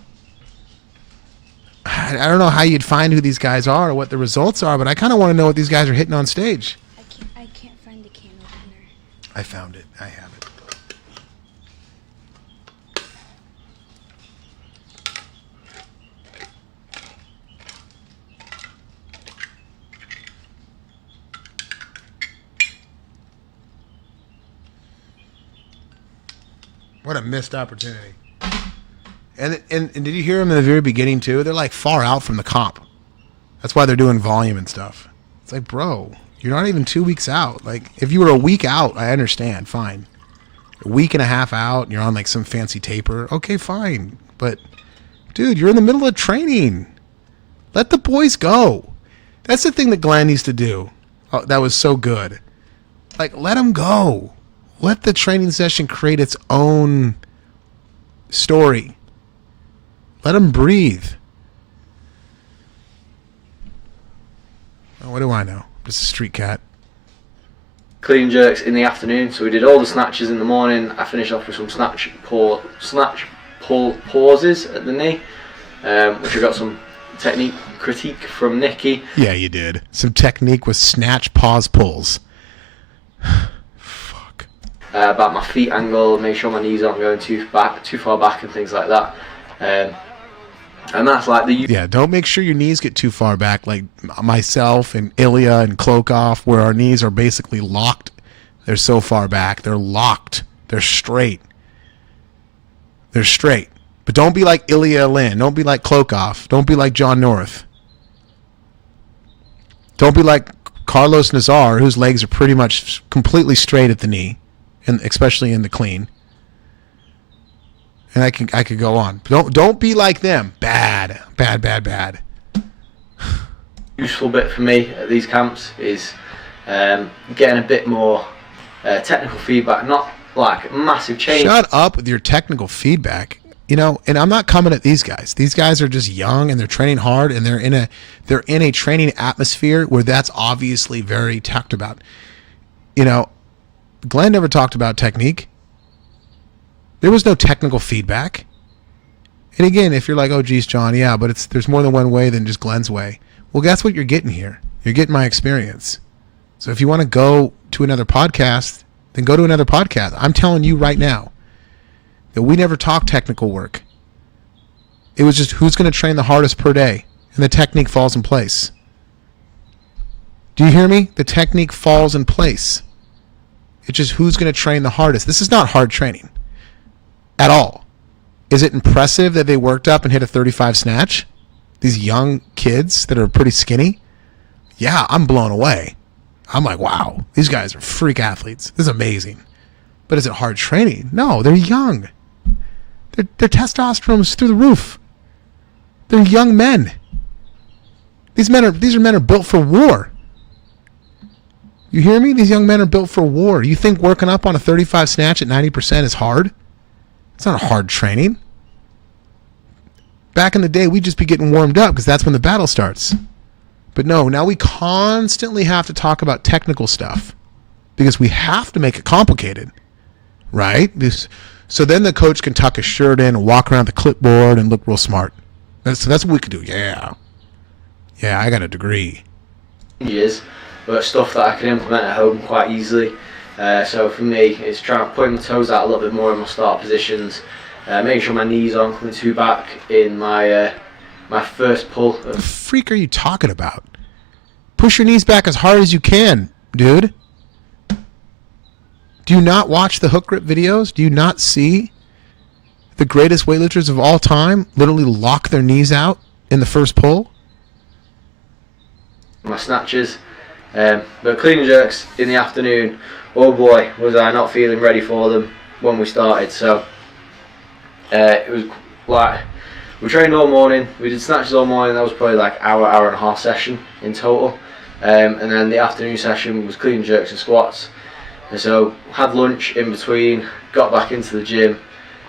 I don't know how you'd find who these guys are or what the results are, but I kind of want to know what these guys are hitting on stage. I can't find the can opener. I found it. I have it. What a missed opportunity. And did you hear them in the very beginning too? They're like far out from the comp. That's why they're doing volume and stuff. It's like, bro, you're not even 2 weeks out. Like, if you were a week out, I understand, fine. A week and a half out, and you're on like some fancy taper, okay, fine. But, dude, you're in the middle of training. Let the boys go. That's the thing that Glenn needs to do. Oh, that was so good. Like, let them go. Let the training session create its own story. Let them breathe. Oh, what do I know? I'm just a street cat. Clean jerks in the afternoon. So we did all the snatches in the morning. I finished off with some snatch pull pauses at the knee, which I got some technique critique from Nikki. Yeah, you did. Some technique with snatch pause pulls. Fuck. About my feet angle, make sure my knees aren't going too far back and things like that. And that's like the... Yeah, don't make sure your knees get too far back like myself and Ilya and Klokov, where our knees are basically locked. They're so far back. They're locked. They're straight. They're straight. But don't be like Ilya Lin. Don't be like Klokov. Don't be like John North. Don't be like Carlos Nazar, whose legs are pretty much completely straight at the knee, and especially in the clean. And I could go on. Don't be like them. Bad. Useful bit for me at these camps is getting a bit more technical feedback, not like massive change. Shut up with your technical feedback. You know, and I'm not coming at these guys. These guys are just young and they're training hard and they're in a training atmosphere where that's obviously very talked about. You know, Glenn never talked about technique. There was no technical feedback. And again, if you're like, oh, geez, John, yeah, but there's more than one way than just Glenn's way. Well, that's what you're getting here. You're getting my experience. So if you want to go to another podcast, then go to another podcast. I'm telling you right now that we never talked technical work. It was just who's going to train the hardest per day, and the technique falls in place. Do you hear me? The technique falls in place. It's just who's going to train the hardest. This is not hard training. At all. Is it impressive that they worked up and hit a 35 snatch? These young kids that are pretty skinny? Yeah, I'm blown away. I'm like, wow, these guys are freak athletes. This is amazing. But is it hard training? No, they're young. Their testosterone's through the roof. They're young men. These men are built for war. You hear me? These young men are built for war. You think working up on a 35 snatch at 90% is hard? It's not a hard training. Back in the day, we'd just be getting warmed up because that's when the battle starts. But no, now we constantly have to talk about technical stuff because we have to make it complicated, right? So then the coach can tuck his shirt in and walk around the clipboard and look real smart. So that's what we could do. Yeah, I got a degree. Years, but stuff that I can implement at home quite easily. So for me, it's trying to put my toes out a little bit more in my start positions, making sure my knees aren't coming too back in my first pull. What the freak are you talking about? Push your knees back as hard as you can, dude. Do you not watch the hook grip videos? Do you not see the greatest weightlifters of all time literally lock their knees out in the first pull? My snatches, but clean and jerks in the afternoon. Oh boy, was I not feeling ready for them when we started. So it was like we trained all morning. We did snatches all morning. That was probably like hour and a half session in total. And then the afternoon session was clean and jerks and squats. And so had lunch in between, got back into the gym,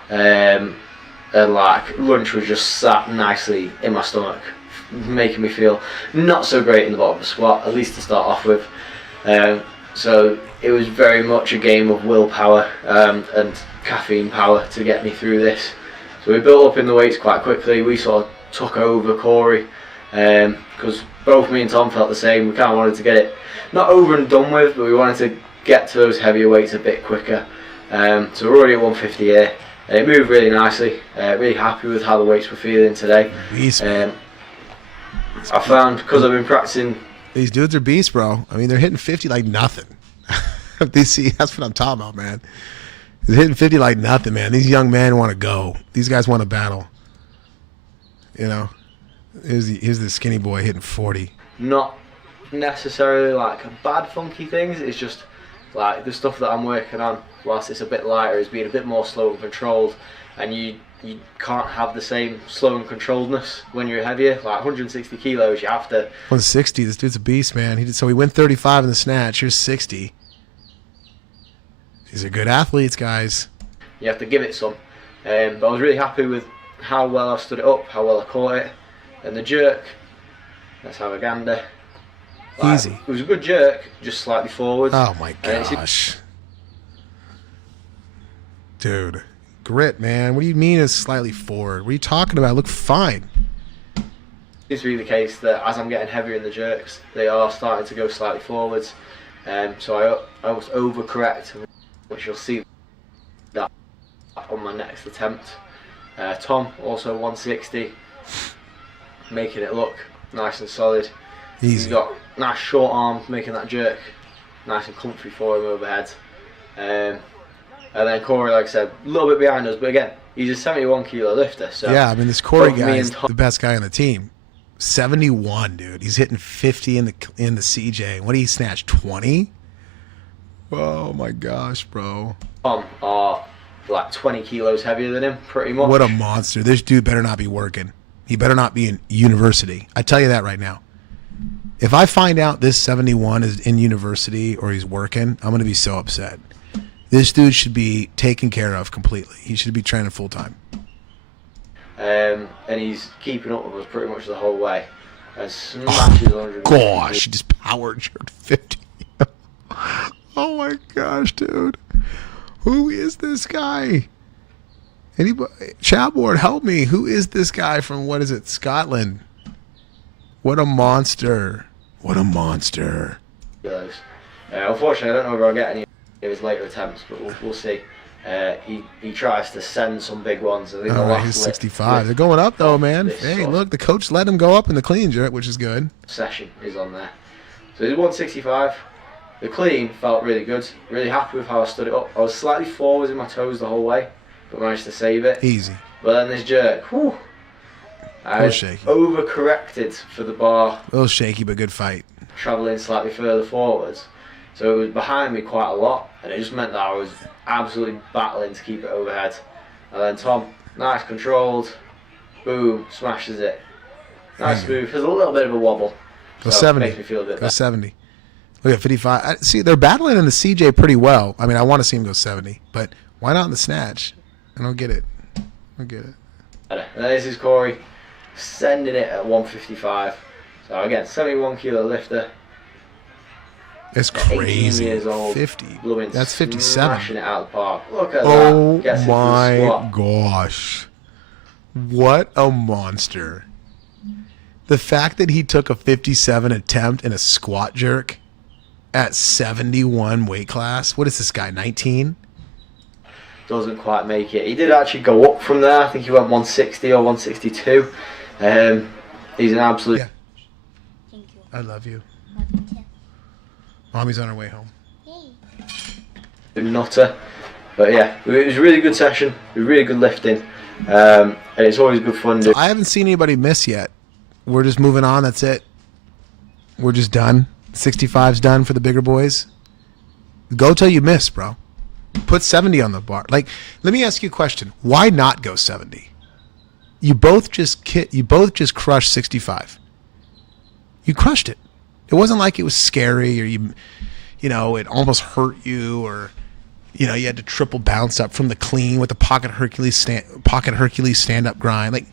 and like lunch was just sat nicely in my stomach, making me feel not so great in the bottom of the squat, at least to start off with. So it was very much a game of willpower and caffeine power to get me through this. So we built up in the weights quite quickly. We sort of took over Corey because both me and Tom felt the same. We kind of wanted to get it not over and done with, but we wanted to get to those heavier weights a bit quicker. So we're already at 150 here. And it moved really nicely. Really happy with how the weights were feeling today. I found, because I've been practicing... These dudes are beasts, bro. I mean, they're hitting 50 like nothing. That's what I'm talking about, man. They're hitting 50 like nothing, man. These young men want to go. These guys want to battle. You know? Here's the skinny boy hitting 40. Not necessarily like bad funky things. It's just like the stuff that I'm working on, whilst it's a bit lighter, is being a bit more slow and controlled. And you can't have the same slow and controlledness when you're heavier. Like 160 kilos, you have to... 160, this dude's a beast, man. So he went 35 in the snatch. Here's 60. These are good athletes, guys. You have to give it some. But I was really happy with how well I stood it up, how well I caught it. And the jerk, let's have a gander. Easy. It was a good jerk, just slightly forwards. Oh my gosh. Dude. Grit, man. What do you mean it's slightly forward? What are you talking about? I look fine. It's really the case that as I'm getting heavier in the jerks, they are starting to go slightly forwards. So I almost overcorrect, which you'll see that on my next attempt. Tom, also 160, making it look nice and solid. Easy. He's got nice short arms, making that jerk nice and comfy for him overhead. And then Corey, like I said, a little bit behind us, but again, he's a 71 kilo lifter. So yeah, I mean, this Corey guy is the best guy on the team. 71, dude. He's hitting 50 in the CJ. What did he snatch? 20? Oh my gosh, bro. Tom are like 20 kilos heavier than him, pretty much. What a monster. This dude better not be working. He better not be in university. I tell you that right now. If I find out this 71 is in university or he's working, I'm going to be so upset. This dude should be taken care of completely. He should be training full time. And he's keeping up with us pretty much the whole way. And smashes 100. Gosh, he just power jerked 50. Oh my gosh, dude. Who is this guy? Anybody? Chatboard, help me. Who is this guy from, what is it, Scotland? What a monster. What a monster. Unfortunately, I don't know if I'll get any of his later attempts, but we'll see. He tries to send some big ones. I think all right, he's 65. They're going up, though, man. Hey, look, the coach let him go up in the clean jerk, which is good. Session is on there. So he's 165. The clean felt really good. Really happy with how I stood it up. I was slightly forwards in my toes the whole way, but managed to save it. Easy. But then this jerk, whew. I overcorrected for the bar. A little shaky, but good fight. Travelling slightly further forwards. So it was behind me quite a lot, and it just meant that I was absolutely battling to keep it overhead. And then Tom, nice controlled, boom, smashes it. Nice move. There's a little bit of a wobble. Go so 70. Makes me feel a bit Go better. 70. Look at 55. See, they're battling in the CJ pretty well. I mean, I want to see him go 70, but why not in the snatch? I don't get it. I don't get it. And then this is Corey sending it at 155. So again, 71 kilo lifter. It's crazy. 18 years old. 50. Blowing, That's 57. smashing it out of the park. Look at Oh that. Gets into the my squat. gosh. What a monster. The fact that he took a 57 attempt in a squat jerk at 71 weight class. What is this guy, 19? Doesn't quite make it. He did actually go up from there. I think he went 160 or 162. He's an absolute... Yeah. Thank you. I love you. Love you too. Mommy's on her way home. Hey. nutter. But yeah, it was a really good session. It was really good lifting. And it's always good fun. So I haven't seen anybody miss yet. We're just moving on. That's it. We're just done. 65's done for the bigger boys. Go till you miss, bro. Put 70 on the bar. Like, let me ask you a question. Why not go 70? You both just crushed 65. You crushed it. It wasn't like it was scary or you know, it almost hurt you or you know, you had to triple bounce up from the clean with the pocket Hercules stand up grind. Like,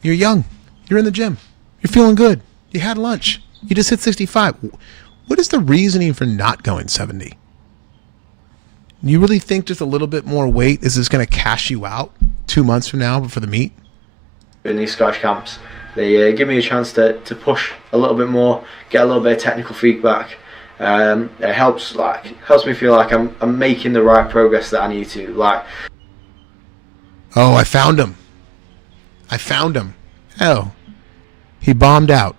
you're young. You're in the gym. You're feeling good. You had lunch. You just hit 65. What is the reasoning for not going 70? You really think just a little bit more weight is this going to cash you out 2 months from now for the meet? In these Scottish camps, they give me a chance to push a little bit more, get a little bit of technical feedback. It helps me feel like I'm making the right progress that I need to. Oh, I found him. Oh, he bombed out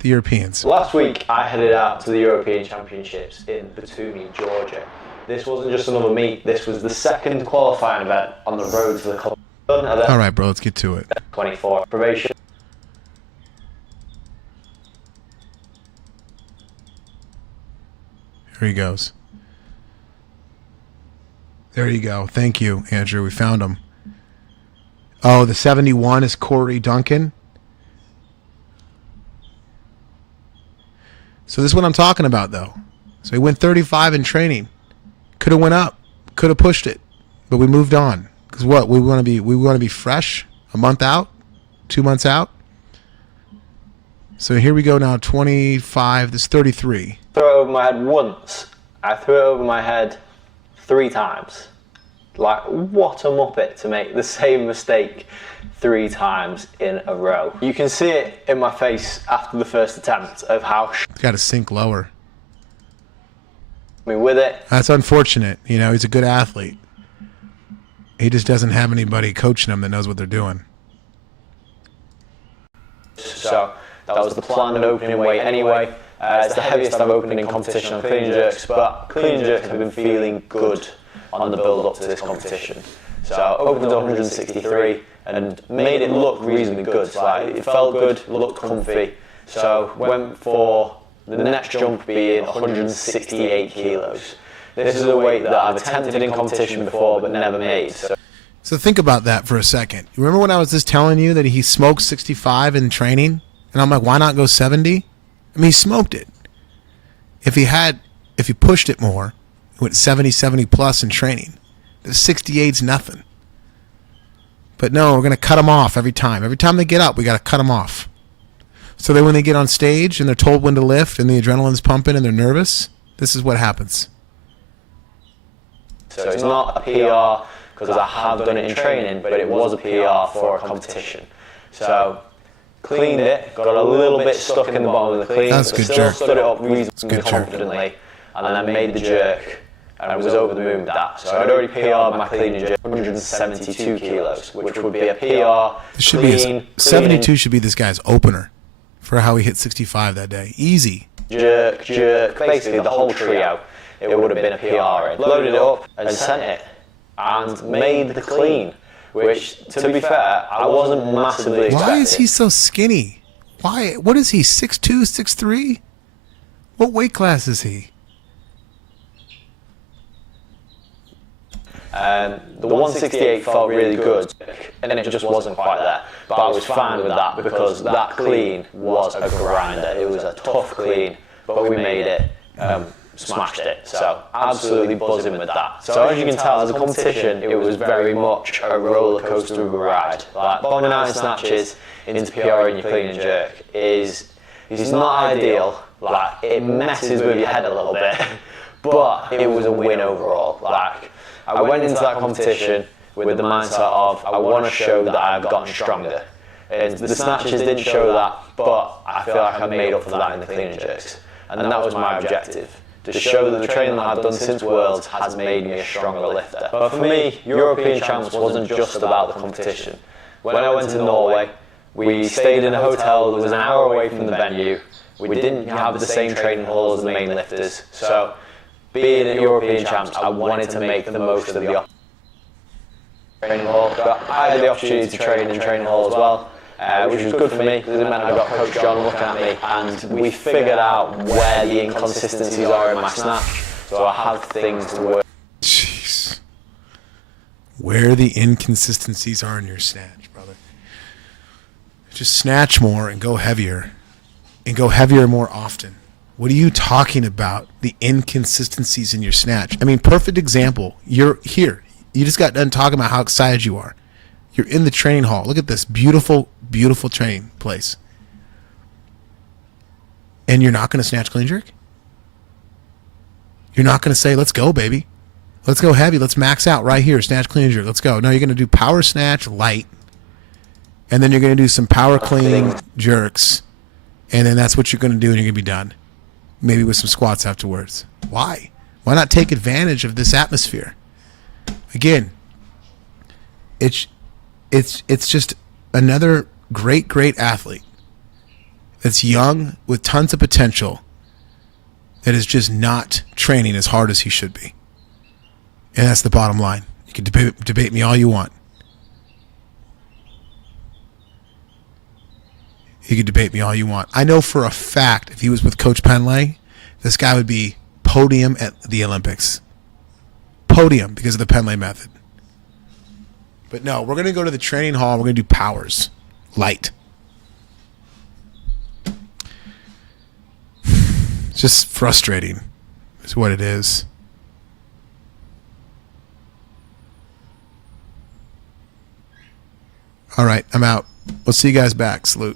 the Europeans. Last week I headed out to the European Championships in Batumi, Georgia. This wasn't just another meet, this was the second qualifying event on the road to the competition. All right, bro, let's get to it. 24 probation. Here he goes. There you go. Thank you, Andrew. We found him. Oh, the 71 is Corey Duncan. So this is what I'm talking about, though. So he went 35 in training. Could have went up. Could have pushed it. But we moved on. Because what? We want to be fresh. A month out. 2 months out. So here we go now. 25. This is 33. Throw it over my head once. I threw it over my head 3 times. Like, what a muppet to make the same mistake 3 times in a row. You can see it in my face after the first attempt of how It's got to sink lower. With it. That's unfortunate. You know, he's a good athlete. He just doesn't have anybody coaching him that knows what they're doing. So that was the planned opening weight anyway. It's the heaviest I've opened in competition on clean and jerks, but clean and jerks have been feeling good on the build up to this competition. So I opened to 163 and made it look reasonably good. It felt good, looked comfy. So went for the next jump being 168 kilos. This is a weight that I've attempted in competition before but never made. So think about that for a second. You remember when I was just telling you that he smoked 65 in training? And I'm like, why not go 70? I mean, he smoked it. If he pushed it more, he went 70 plus in training. The 68's nothing. But no, we're going to cut them off every time. Every time they get up, we got to cut them off. So then when they get on stage and they're told when to lift and the adrenaline's pumping and they're nervous, this is what happens. So it's not a PR because I have done it in training, but it was a PR for a competition. So cleaned it, got a little bit stuck in the bottom of the clean, That's but good still jerk. stood it up reasonably confidently, and then I made the jerk and was over the moon with that. So I'd already PR'd my clean and jerk 172 kilos, which would be a PR. This should be 72 should be this guy's opener for how he hit 65 that day. Easy. Jerk, basically the whole trio. It would have been a PR. Loaded it up and sent it, and made the clean. Which, to be fair, I wasn't massively expecting. Why is he so skinny? Why? What is he, 6'2", 6'3"? What weight class is he? The 168 felt really good, and it just wasn't quite there. But I was fine with that because that clean was a grinder. It was a tough clean, but we made it, smashed it. So absolutely buzzing with that. So as you can tell, as a competition, it was very much a roller coaster of a ride. Like bombing out in snatches into PR and your clean and jerk is not ideal. Like it messes with your head a little bit, but it was a win overall. Like I went into that competition with the mindset of I want to show that I've gotten stronger. And the snatches didn't show that, but I feel like I made up for that in the clean and jerks. And that was my objective, to show that the training that I've done since Worlds has made me a stronger lifter. But for me, European Champs wasn't just about the competition. When I went to Norway, we stayed in a hotel that was an hour away from the venue. We didn't have the same training hall as the main lifters. So being at European Champs, I wanted to make the most of the training hall. But I had the opportunity to train in training hall as well, which was good for me because it meant I got Coach John looking at me, and we figured out where the inconsistencies are in my snatch, so I have things to work. Jeez. Where the inconsistencies are in your snatch, brother. Just snatch more and go heavier. And go heavier more often. What are you talking about? The inconsistencies in your snatch. I mean, perfect example. You're here. You just got done talking about how excited you are. You're in the training hall. Look at this beautiful, beautiful training place. And you're not going to snatch clean jerk? You're not going to say, let's go, baby. Let's go heavy. Let's max out right here. Snatch, clean, jerk. Let's go. No, you're going to do power snatch light. And then you're going to do some power clean jerks. And then that's what you're going to do, and you're going to be done. Maybe with some squats afterwards. Why? Why not take advantage of this atmosphere? Again, it's just another great athlete that's young with tons of potential that is just not training as hard as he should be. And that's the bottom line. You can debate me all you want. You can debate me all you want. I know for a fact if he was with Coach Penlay, this guy would be podium at the Olympics. Podium because of the Penlay method. But no, we're going to go to the training hall. We're going to do powers. Light. It's just frustrating is what it is. All right, I'm out. We'll see you guys back. Salute.